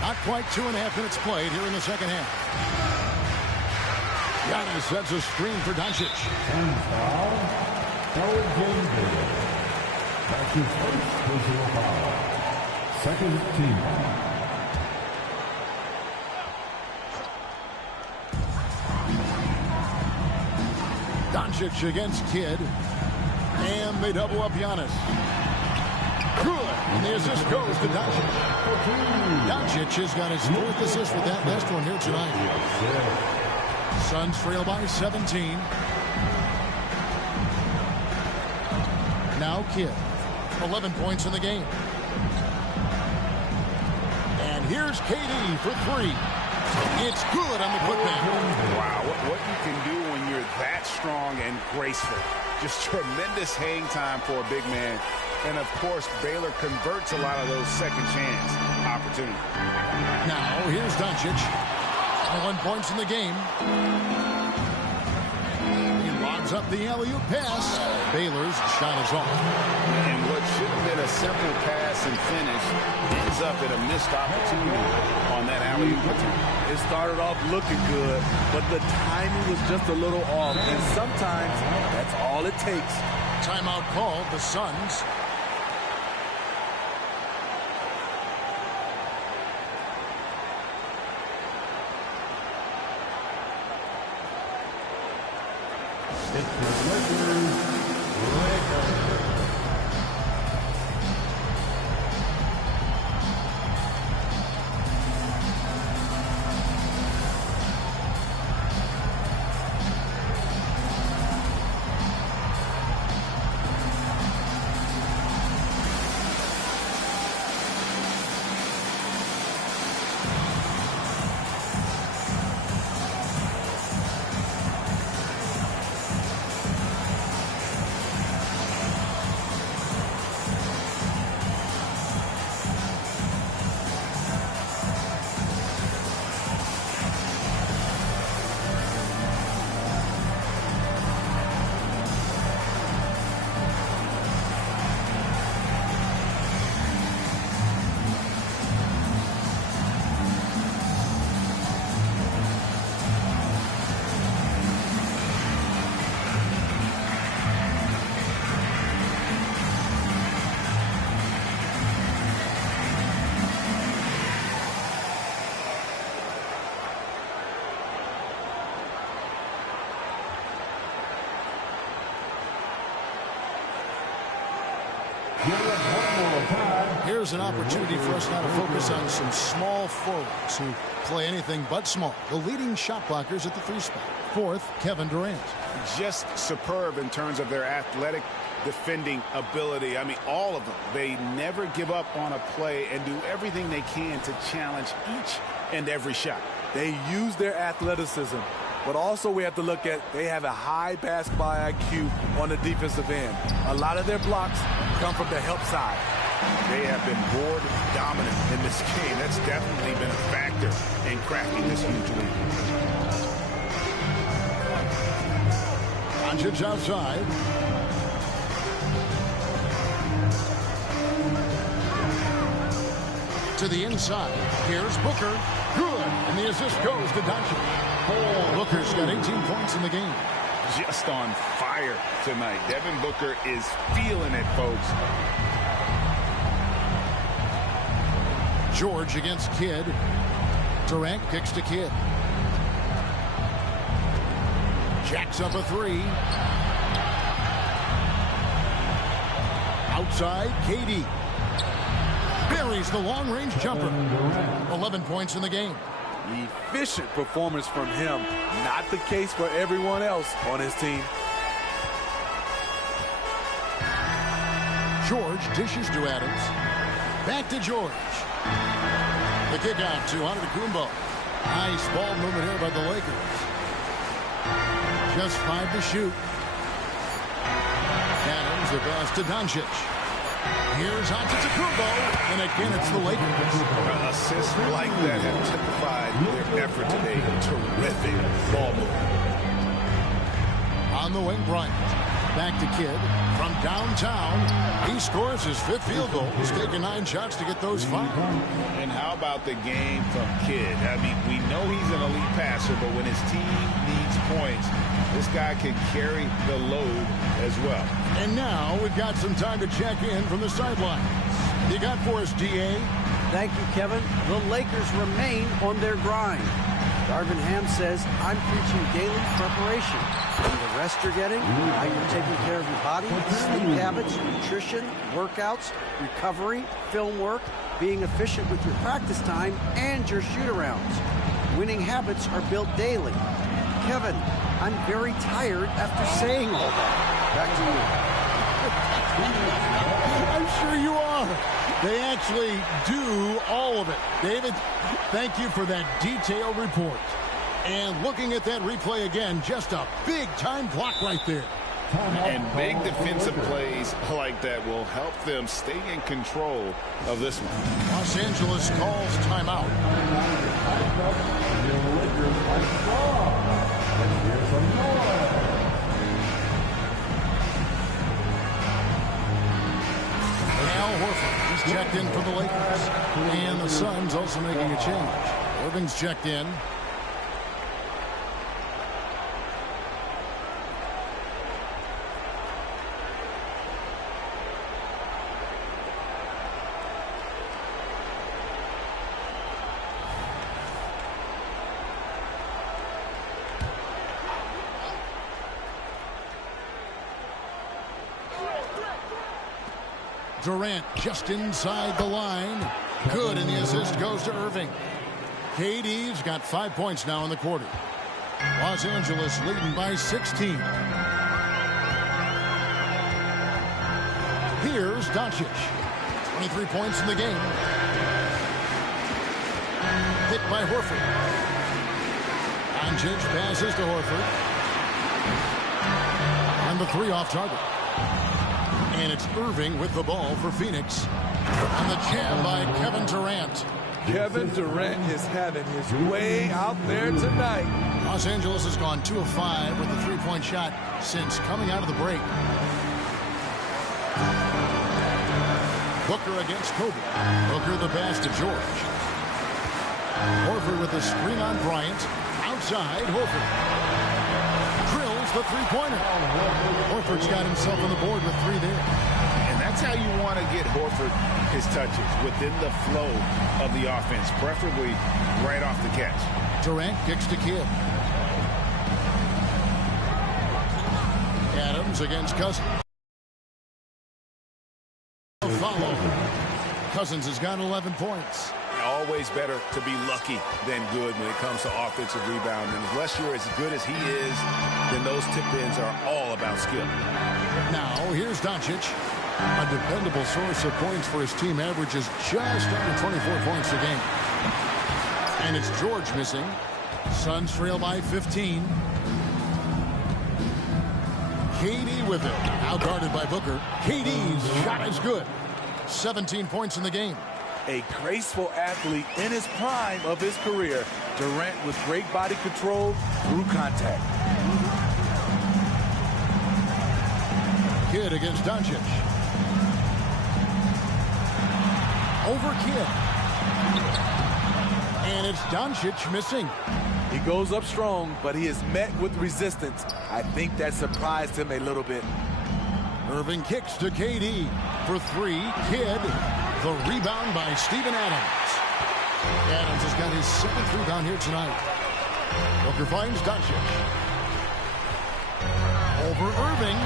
Not quite 2.5 minutes played here in the second half. Giannis sets a screen for Doncic. And foul, Elgin Baylor. That's his first personal foul. Second team foul. Doncic against Kidd. And they double up Giannis. Good. And the assist goes to Doncic. Doncic has got his 4th assist with that last one here tonight. Suns trail by 17. Now Kidd. 11 points in the game. And here's KD for 3. It's good on the putback. Wow, what you can do when you're that strong and graceful. Just tremendous hang time for a big man. And, of course, Baylor converts a lot of those second chance opportunities. Now, here's Doncic. 21 points in the game. He lobs up the alley-oop pass. Baylor's shot is off. And what should have been a simple pass and finish ends up at a missed opportunity on that alley-oop attempt. It started off looking good, but the timing was just a little off. And sometimes that's all it takes. Timeout called, the Suns. It's the Lakers. Here's an opportunity for us now to focus on some small forwards who play anything but small. The leading shot blockers at the 3 spot. Fourth, Kevin Durant. Just superb in terms of their athletic defending ability. I mean, all of them. They never give up on a play and do everything they can to challenge each and every shot. They use their athleticism, but also we have to look at they have a high basketball IQ on the defensive end. A lot of their blocks come from the help side. They have been board dominant in this game. That's definitely been a factor in cracking this huge lead. Doncić outside. To the inside. Here's Booker. Good. And the assist goes to Doncić. Booker's got 18 points in the game. Just on fire tonight. Devin Booker is feeling it, folks. George against Kidd. Durant kicks to Kidd. Jacks up a 3. Outside, KD. Buries the long-range jumper. 11 points in the game. Efficient performance from him. Not the case for everyone else on his team. George dishes to Adams. Back to George. The kick out to Antetokounmpo. Nice ball movement here by the Lakers. Just 5 to shoot. Adams the pass to Doncić. Here's Antetokounmpo, and again it's the Lakers. Assists like that have typified their effort today. Terrific ball movement. On the wing, Bryant. Back to Kidd. From downtown, he scores his 5th field goal. He's taken 9 shots to get those 5. And how about the game from Kidd? I mean, we know he's an elite passer, but when his team needs points, this guy can carry the load as well. And now we've got some time to check in from the sidelines. You got for us, DA? Thank you, Kevin. The Lakers remain on their grind. Darvin Ham says, I'm preaching daily preparation. And the rest you're getting, how you're taking care of your body, sleep habits, nutrition, workouts, recovery, film work, being efficient with your practice time, and your shoot-arounds. Winning habits are built daily. Kevin, I'm very tired after saying all that. Back to you. I'm sure you are. They actually do all of it. David, thank you for that detailed report. And looking at that replay again, just a big-time block right there. And big defensive plays like that will help them stay in control of this one. Los Angeles calls timeout. Al Horford, he's checked in for the Lakers. And the Suns also making a change. Irving's checked in. Durant just inside the line. Good, and the assist goes to Irving. KD's got 5 points now in the quarter. Los Angeles leading by 16. Here's Doncić. 23 points in the game. Hit by Horford. Doncić passes to Horford. And the 3 off target. And it's Irving with the ball for Phoenix. And the jam by Kevin Durant. Kevin Durant is having his way out there tonight. Los Angeles has gone 2 of 5 with the 3-point shot since coming out of the break. Booker against Kobe. Booker the pass to George. Horford with the screen on Bryant. Outside, Horford. Drills the 3-pointer. Horford's got himself on the board with 3 there. And that's how you want to get Horford his touches, within the flow of the offense, preferably right off the catch. Durant kicks to Kidd. Adams against Cousins. Cousins has got 11 points. Always better to be lucky than good when it comes to offensive rebounding. Unless you're as good as he is, then those tip-ins are all about skill. Now, here's Doncic. A dependable source of points for his team, averages just under 24 points a game. And it's George missing. Suns trail by 15. KD with it. Now guarded by Booker. KD's shot is good. 17 points in the game. A graceful athlete in his prime of his career. Durant with great body control through contact. Kidd against Doncic. Over Kidd. And it's Doncic missing. He goes up strong, but he is met with resistance. I think that surprised him a little bit. Irving kicks to KD for three. Kidd. The rebound by Steven Adams. Adams has got his 7th rebound here tonight. Booker finds Doncic. Over Irving.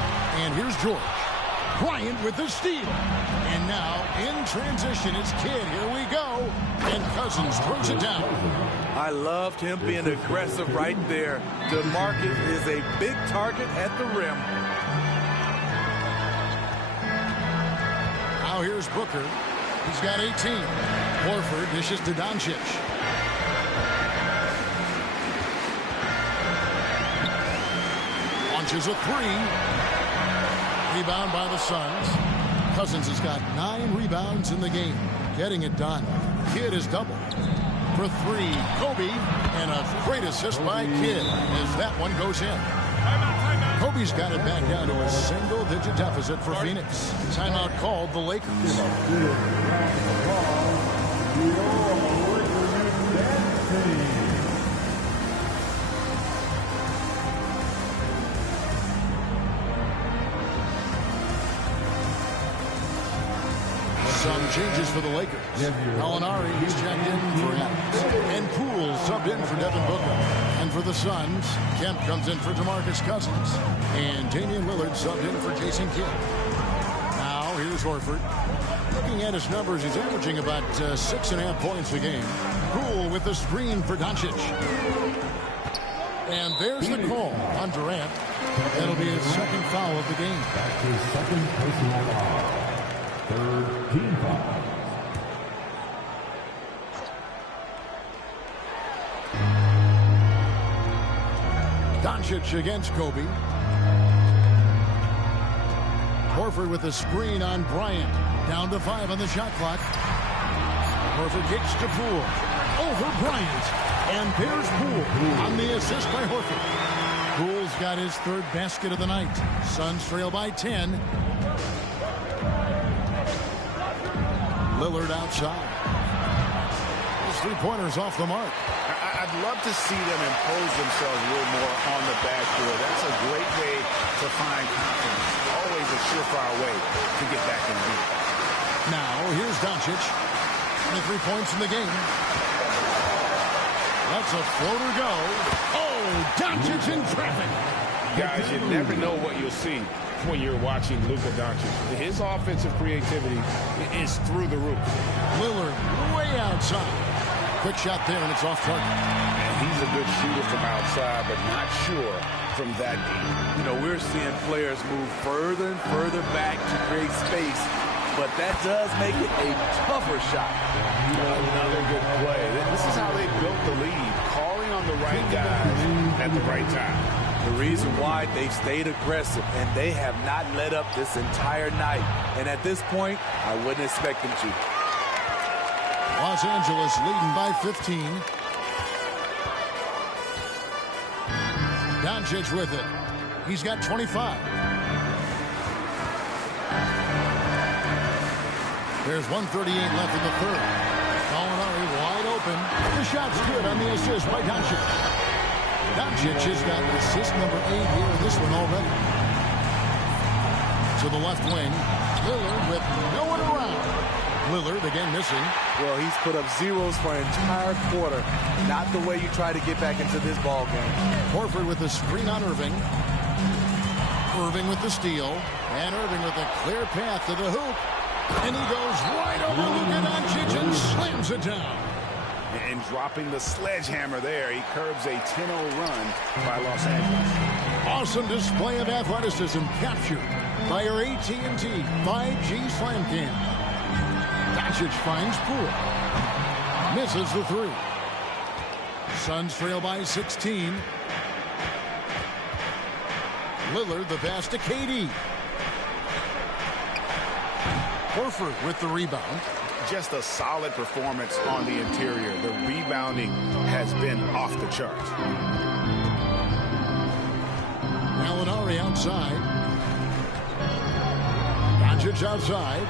And here's George. Bryant with the steal. And now in transition, it's Kidd. Here we go. And Cousins throws it down. I loved him being aggressive right there. Demarcus is a big target at the rim. Now here's Booker. He's got 18. Horford dishes to Doncic. Launches a three. Rebound by the Suns. Cousins has got 9 rebounds in the game. Getting it done. Kidd is doubled. For three, Kobe. And a great assist by Kidd as that one goes in. Kobe's got it back down to a single-digit deficit for Phoenix. Timeout called the Lakers. Some changes for the Lakers. Gallinari, he's checked in for Adams. And Poole subbed in for Devin Booker. And for the Suns, Kemp comes in for Demarcus Cousins. And Damian Lillard subbed in for Jason Kidd. Now, here's Horford. Looking at his numbers, he's averaging about 6.5 points a game. Poole with the screen for Doncic. And there's the call on Durant. That'll be his 2nd foul of the game. That's his 2nd personal foul. 3rd team foul. Doncic against Kobe. Horford with a screen on Bryant. Down to 5 on the shot clock. Horford kicks to Poole. Over Bryant. And there's Poole on the assist by Horford. Poole's got his 3rd basket of the night. Suns trail by 10. Lillard outside. His 3-pointers off the mark. I'd love to see them impose themselves a little more on the backboard. That's a great way to find confidence. Always a surefire way to get back in the lead. Now, here's Doncic. 23 points in the game. That's a floater go. Oh, Doncic in traffic. Guys, you never know what you'll see when you're watching Luka Doncic. His offensive creativity is through the roof. Lillard way outside. Quick shot there, and it's off target. And he's a good shooter from outside, but not sure from that deep. You know, we're seeing players move further and further back to create space, but that does make it a tougher shot. Another good play. This is how they built the lead, calling on the right guys at the right time. The reason why they've stayed aggressive, and they have not let up this entire night. And at this point, I wouldn't expect them to. Los Angeles leading by 15. Doncic with it. He's got 25. There's 1:38 left in the 3rd. Gallinari wide open. The shot's good on the assist by Doncic. Doncic has got assist number 8 here in this one already. To the left wing. Lillard with no one around. Lillard again missing. Well, he's put up zeros for an entire quarter. Not the way you try to get back into this ball game. Horford with the screen on Irving. Irving with the steal. And Irving with a clear path to the hoop. And he goes right over Luka Doncić and slams it down. And dropping the sledgehammer there, he curbs a 10-0 run by Los Angeles. Awesome display of athleticism captured by our AT&T 5G Slam Cam. Doncic finds Poole. Misses the three. Suns trail by 16. Lillard the pass to KD. Horford with the rebound. Just a solid performance on the interior. The rebounding has been off the charts. Gallinari outside. Doncic outside.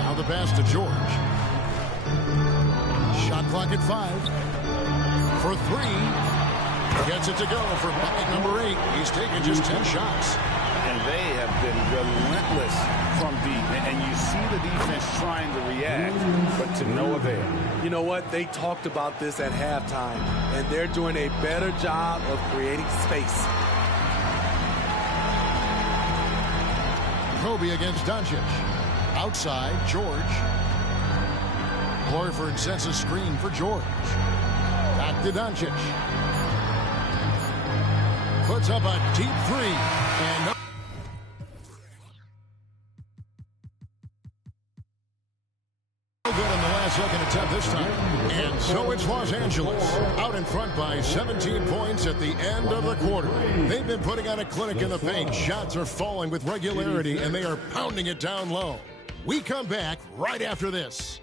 Now the pass to George. Shot clock at 5. For 3. Gets it to go for bucket number 8. He's taken just 10 shots. And they have been relentless from deep. And you see the defense trying to react, but to no avail. You know what? They talked about this at halftime, and they're doing a better job of creating space. Kobe against Doncic. Outside, George. Horford sets a screen for George. Back to Doncic. Puts up a deep 3. And second attempt this time. And so it's Los Angeles out in front by 17 points at the end of the quarter. They've been putting on a clinic in the paint. Shots are falling with regularity, and they are pounding it down low. We come back right after this.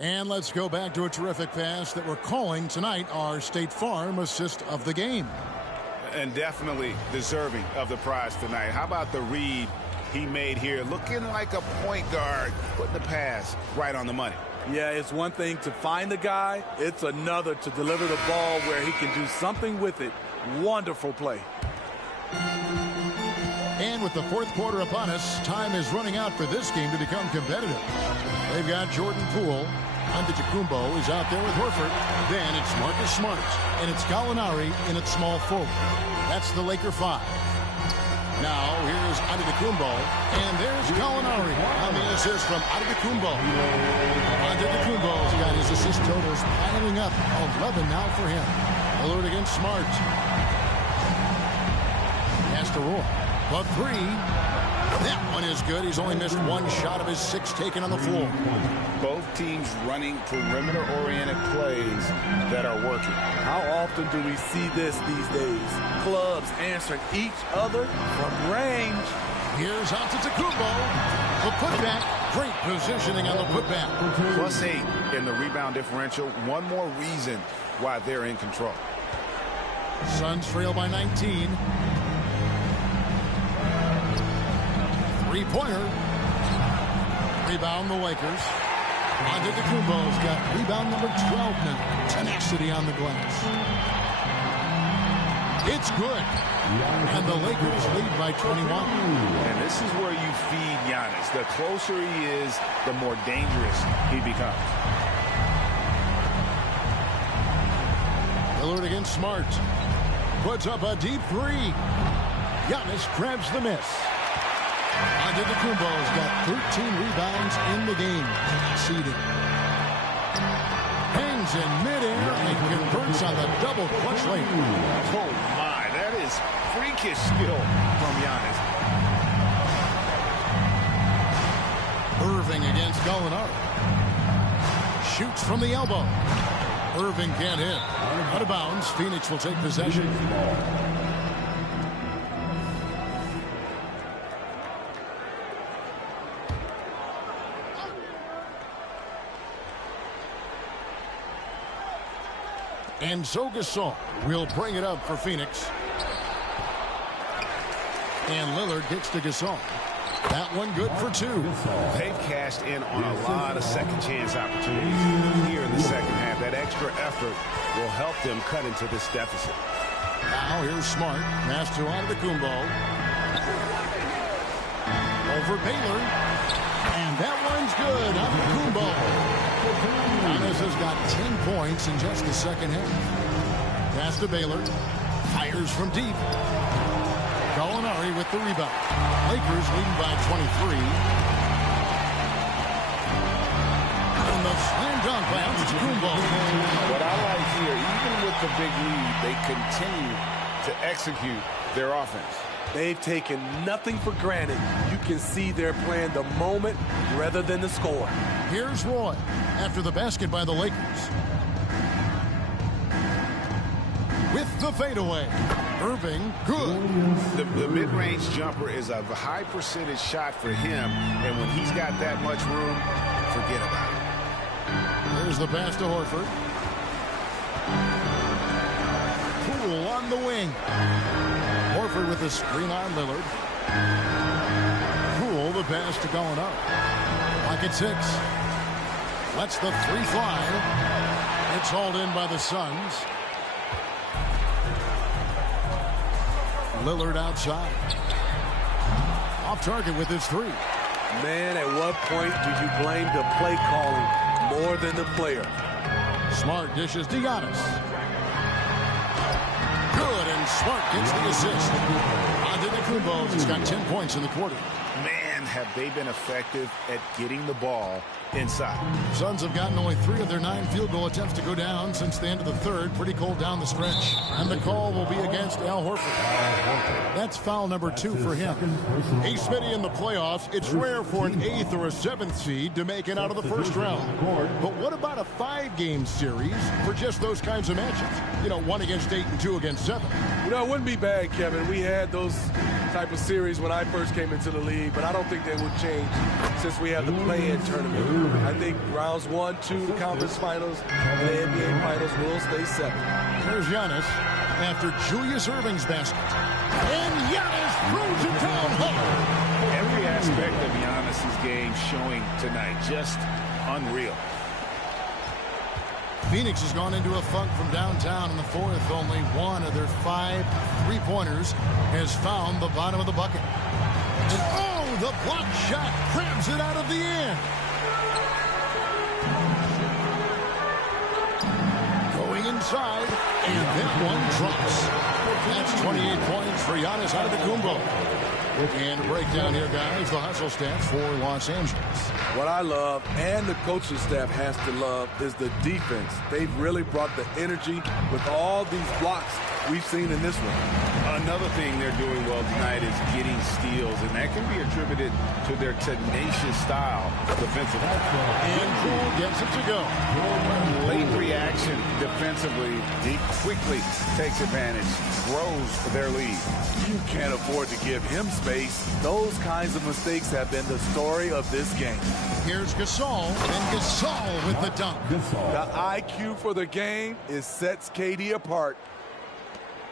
And let's go back to a terrific pass that we're calling tonight our State Farm assist of the game. And definitely deserving of the prize tonight. How about the read he made here? Looking like a point guard, putting the pass right on the money. Yeah, it's one thing to find the guy. It's another to deliver the ball where he can do something with it. Wonderful play. And with the fourth quarter upon us, time is running out for this game to become competitive. They've got Jordan Poole. Antetokounmpo is out there with Horford. Then it's Marcus Smart. And it's Gallinari in its small forward. That's the Laker 5. Now here's Antetokounmpo. And there's Gallinari on the assist from Antetokounmpo. Antetokounmpo's got his assist totals piling up. 11 now for him. Lillard against Smart. Has to roll. But 3. That one is good. He's only missed one shot of his 6 taken on the floor. Both teams running perimeter-oriented plays that are working. How often do we see this these days? Clubs answering each other from range. Here's Antetokounmpo. The putback. Great positioning on the putback. +8 in the rebound differential. One more reason why they're in control. Suns trail by 19. Three-pointer. Rebound the Lakers. Antetokounmpo's got rebound number 12 now. Tenacity on the glass. It's good. And the Lakers lead by 21. And this is where you feed Giannis. The closer he is, the more dangerous he becomes. Lillard against Smart. Puts up a deep 3. Giannis grabs the miss. Antetokounmpo's got 13 rebounds in the game. Exceeding. Hangs in midair and converts on the double clutch lane. Oh my, that is freakish skill from Giannis. Irving against Gallinari. Shoots from the elbow. Irving can't hit. Out of bounds. Phoenix will take possession. And so Gasol will bring it up for Phoenix. And Lillard gets to Gasol. That one good for 2. They've cashed in on a lot of second chance opportunities here in the second half. That extra effort will help them cut into this deficit. Now here's Smart. Pass to Antetokounmpo. Over Baylor. And that one's good. Antetokounmpo. Giannis has got 10 points in just the second half. Pass to Baylor. Fires from deep. Gallinari with the rebound. Lakers leading by 23. And the slam dunk by Antetokounmpo. What I like here, even with the big lead, they continue to execute their offense. They've taken nothing for granted. You can see they're playing the moment rather than the score. Here's Roy after the basket by the Lakers. With the fadeaway. Irving, good. The mid-range jumper is a high percentage shot for him, and when he's got that much room, forget about it. There's the pass to Horford. Poole on the wing. Horford with the screen on Lillard. Poole the pass to going up. Clock at 6. Lets the three fly. It's hauled in by the Suns. Lillard outside. Off target with his three. Man, at what point do you blame the play calling more than the player? Smart dishes to Giannis. Good, and Smart gets the assist. Antetokounmpo has got 10 points in the quarter. Man, have they been effective at getting the ball inside. Suns have gotten only 3 of their 9 field goal attempts to go down since the end of the third. Pretty cold down the stretch. And the call will be against Al Horford. That's foul number 2 for him. Hey, Smitty, in the playoffs, it's rare for an 8th or a 7th seed to make it out of the first round. But what about a 5-game series for just those kinds of matchups? You know, 1 against 8 and 2 against 7. You know, it wouldn't be bad, Kevin. We had those type of series when I first came into the league, but I don't think they would change since we have the play-in tournament. I think rounds 1, 2, the conference finals, and the NBA finals will stay 7. There's Giannis after Julius Irving's basket. And Giannis throws it down hard. Every aspect of Giannis's game showing tonight, just unreal. Phoenix has gone into a funk from downtown in the fourth. Only 1 of their 5 3-pointers has found the bottom of the bucket. And oh, the block shot grabs it out of the air. Going inside, and that one drops. That's 28 points for Giannis Antetokounmpo. And a breakdown here, guys, the hustle stats for Los Angeles. What I love, and the coaching staff has to love, is the defense. They've really brought the energy with all these blocks we've seen in this one. Another thing they're doing well tonight is getting steals, and that can be attributed to their tenacious style defensively. And Poole gets it to go. Late reaction defensively. He quickly takes advantage, grows their lead. You can't afford to give him space. Those kinds of mistakes have been the story of this game. Here's Gasol, and Gasol with the dunk. The IQ for the game sets KD apart.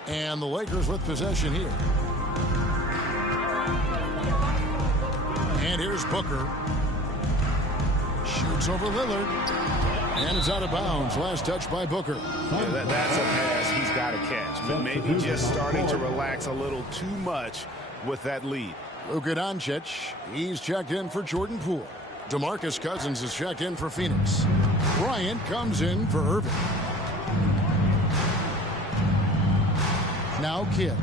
And the Lakers with possession here. And here's Booker. Shoots over Lillard. And it's out of bounds. Last touch by Booker. Yeah, that's a pass he's got to catch. But maybe just starting to relax a little too much with that lead. Luka Doncic, he's checked in for Jordan Poole. Demarcus Cousins is checked in for Phoenix. Bryant comes in for Irving. Now Kidd.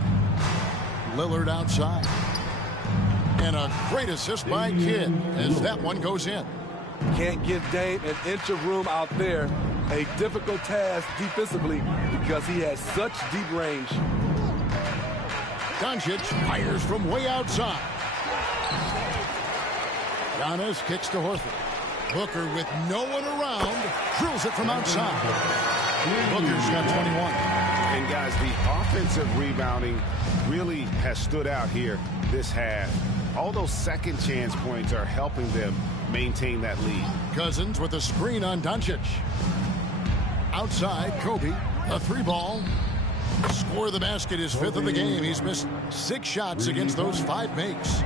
Lillard outside. And a great assist by Kidd as that one goes in. Can't give Dame an inch of room out there. A difficult task defensively because he has such deep range. Doncic fires from way outside. Giannis kicks to Horford. Booker with no one around drills it from outside. Booker's got 21. And guys, the offensive rebounding really has stood out here this half. All those second chance points are helping them maintain that lead. Cousins with a screen on Doncic. Outside, Kobe, a 3-ball. Score the basket, his 5th of the game. He's missed 6 shots against those 5 makes.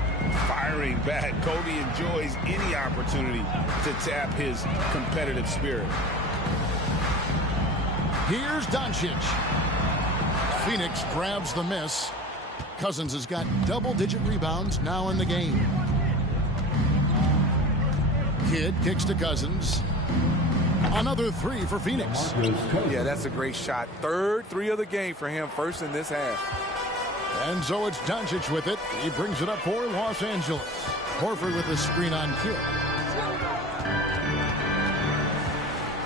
Firing back, Kobe enjoys any opportunity to tap his competitive spirit. Here's Doncic. Phoenix grabs the miss. Cousins has got double-digit rebounds now in the game. Kidd kicks to Cousins. Another three for Phoenix. Yeah, that's a great shot. Third three of the game for him, first in this half. And so it's Doncic with it. He brings it up for Los Angeles. Horford with the screen on Kidd.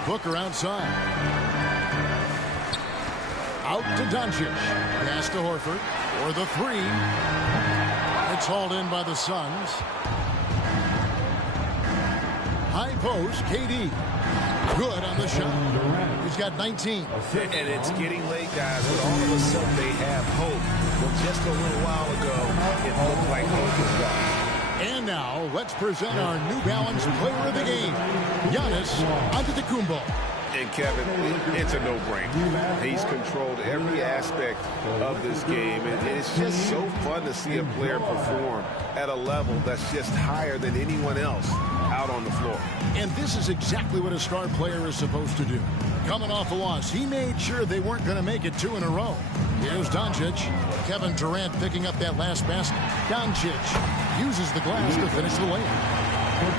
Booker outside. Out to Doncic. Pass to Horford for the three. It's hauled in by the Suns. High post, KD. Good on the shot. He's got 19. And it's getting late, guys, but all of a sudden they have hope. Well, just a little while ago, it looked like hope was gone. And now, let's present our New Balance player of the game, Giannis Antetokounmpo. And Kevin, it's a no-brainer. He's controlled every aspect of this game, and it's just so fun to see a player perform at a level that's just higher than anyone else out on the floor. And this is exactly what a star player is supposed to do. Coming off a loss, he made sure they weren't going to make it two in a row. Here's Doncic. Kevin Durant picking up that last basket. Doncic uses the glass to finish the layup.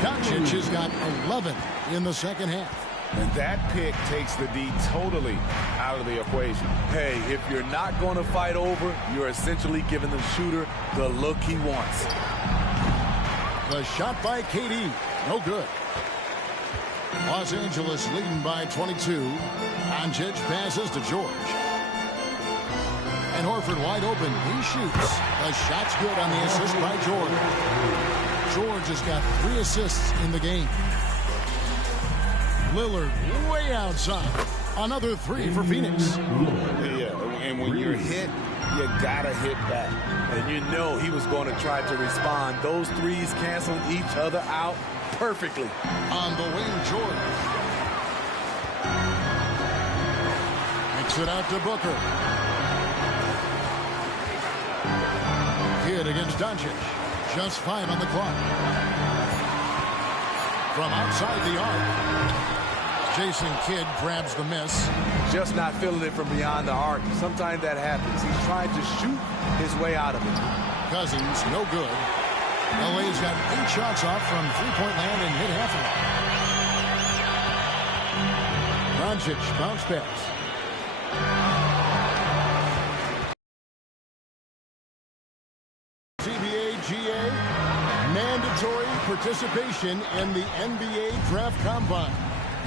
Doncic has got 11 in the second half. And that pick takes the D totally out of the equation. Hey, if you're not going to fight over, you're essentially giving the shooter the look he wants. The shot by KD. No good. Los Angeles leading by 22. Doncic passes to George. And Horford wide open. He shoots. The shot's good on the assist by George. George has got 3 assists in the game. Lillard way outside. Another 3 for Phoenix. Yeah, and when you're hit, you gotta hit back. And you know he was going to try to respond. Those threes canceling each other out perfectly. On the wing, George. Makes it out to Booker. Kidd against Doncic. Just 5 on the clock. From outside the arc. Jason Kidd grabs the miss. Just not feeling it from beyond the arc. Sometimes that happens. He's trying to shoot his way out of it. Cousins, no good. LA's got 8 shots off from three-point land and hit half of them. Doncic, bounce pass. CBA GA, mandatory participation in the NBA Draft Combine.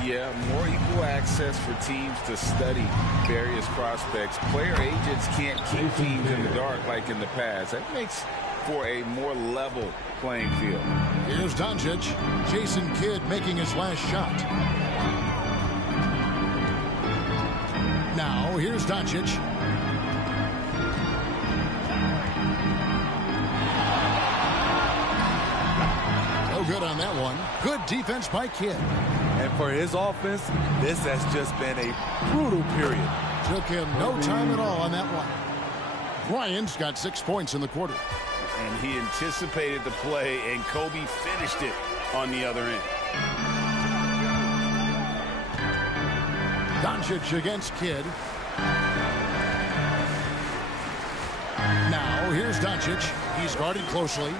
Yeah, more equal access for teams to study various prospects. Player agents can't keep teams in the dark like in the past. That makes for a more level playing field. Here's Doncic. Jason Kidd making his last shot. Now, here's Doncic. No good on that one. Good defense by Kidd. And for his offense, this has just been a brutal period. Took him no time at all on that one. Bryant's got 6 points in the quarter. And he anticipated the play, and Kobe finished it on the other end. Doncic against Kidd. Now, here's Doncic. He's guarded closely.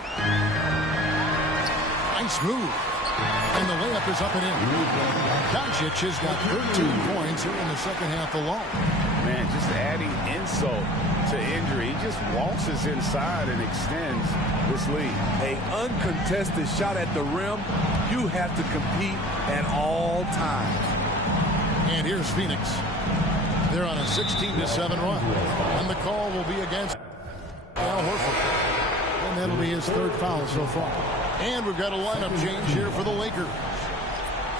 Nice move. And the layup is up and in. Doncic has got 13 points here in the second half alone. Man, just adding insult to injury. He just waltzes inside and extends this lead. An uncontested shot at the rim. You have to compete at all times. And here's Phoenix. They're on a 16-7 run. And the call will be against Al Horford. And that'll be his 3rd foul so far. And we've got a lineup change here for the Lakers.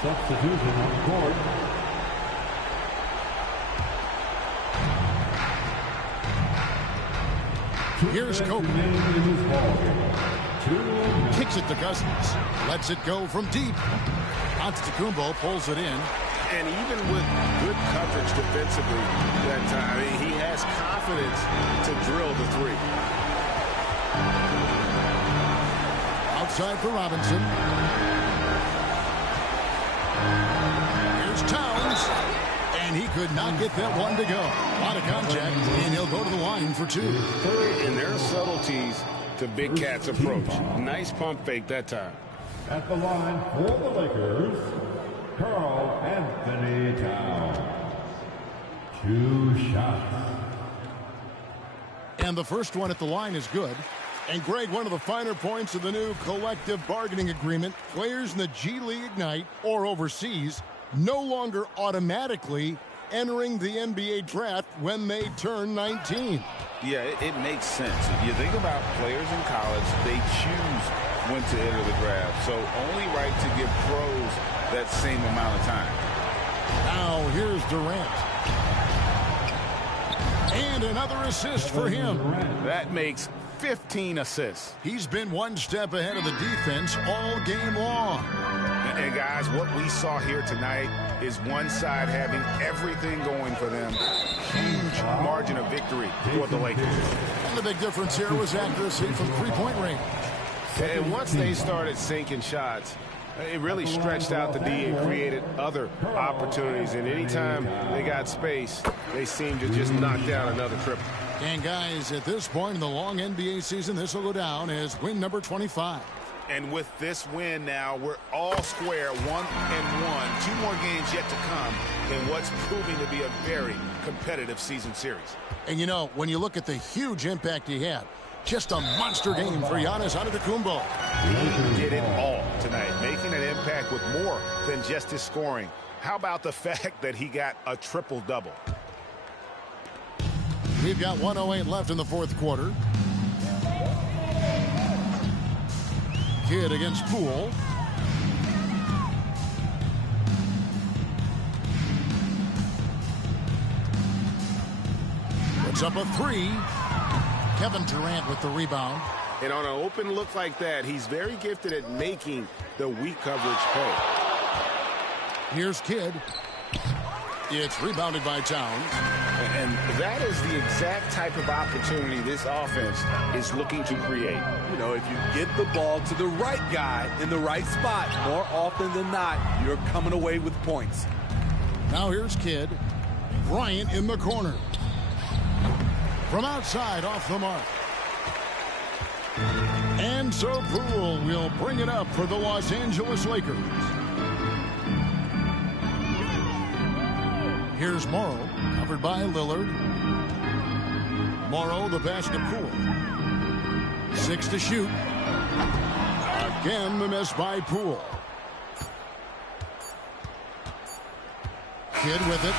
Substitution on the court. Here's Kobe. Kicks it to Cousins. Lets it go from deep. Antetokounmpo pulls it in. And even with good coverage defensively that time, he has confidence to drill the 3. Outside for Robinson. Here's Towns. And he could not get that one to go. A lot of contact, and he'll go to the line for 2. And there are subtleties to Big Cat's approach. Nice pump fake that time. At the line for the Lakers, Karl Anthony Towns. 2 shots. And the first one at the line is good. And Greg, one of the finer points of the new collective bargaining agreement, players in the G League Ignite or overseas no longer automatically entering the NBA draft when they turn 19. Yeah, it makes sense. If you think about players in college, they choose when to enter the draft. So only right to give pros that same amount of time. Now here's Durant. And another assist for him. That makes 15 assists. He's been one step ahead of the defense all game long. And guys, what we saw here tonight is one side having everything going for them. Huge margin of victory for the Lakers. And the big difference here was accuracy from three-point range. And once they started sinking shots, it really stretched out the D and created other opportunities. And anytime they got space, they seemed to just knock down another triple. And guys, at this point in the long NBA season, this will go down as win number 25. And with this win now, we're all square, 1-1. 2 more games yet to come in what's proving to be a very competitive season series. And you know, when you look at the huge impact he had, just a monster game for Giannis Antetokounmpo. He did it all tonight, making an impact with more than just his scoring. How about the fact that he got a triple-double? We've got 1:08 left in the fourth quarter. Kidd against Poole. Puts up a 3. Kevin Durant with the rebound. And on an open look like that, he's very gifted at making the weak coverage pay. Here's Kidd. It's rebounded by Towns. And that is the exact type of opportunity this offense is looking to create. You know, if you get the ball to the right guy in the right spot, more often than not, you're coming away with points. Now here's Kidd. Bryant in the corner. From outside, off the mark. And so Poole will bring it up for the Los Angeles Lakers. Here's Morrow, covered by Lillard. Morrow, the pass to Poole. 6 to shoot. Again, the miss by Poole. Kidd with it.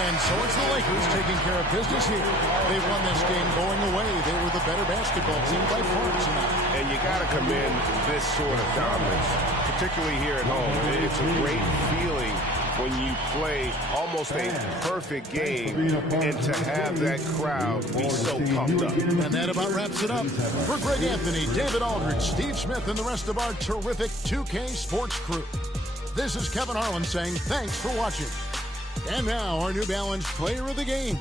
And so it's the Lakers taking care of business here. They won this game going away. They were the better basketball team by far tonight. And you got to commend this sort of dominance, particularly here at home. It's a great feeling when you play almost a perfect game and to have that crowd be so pumped up. And that about wraps it up. For Greg Anthony, David Aldridge, Steve Smith, and the rest of our terrific 2K Sports crew, this is Kevin Harlan saying thanks for watching. And now our New Balance Player of the Game,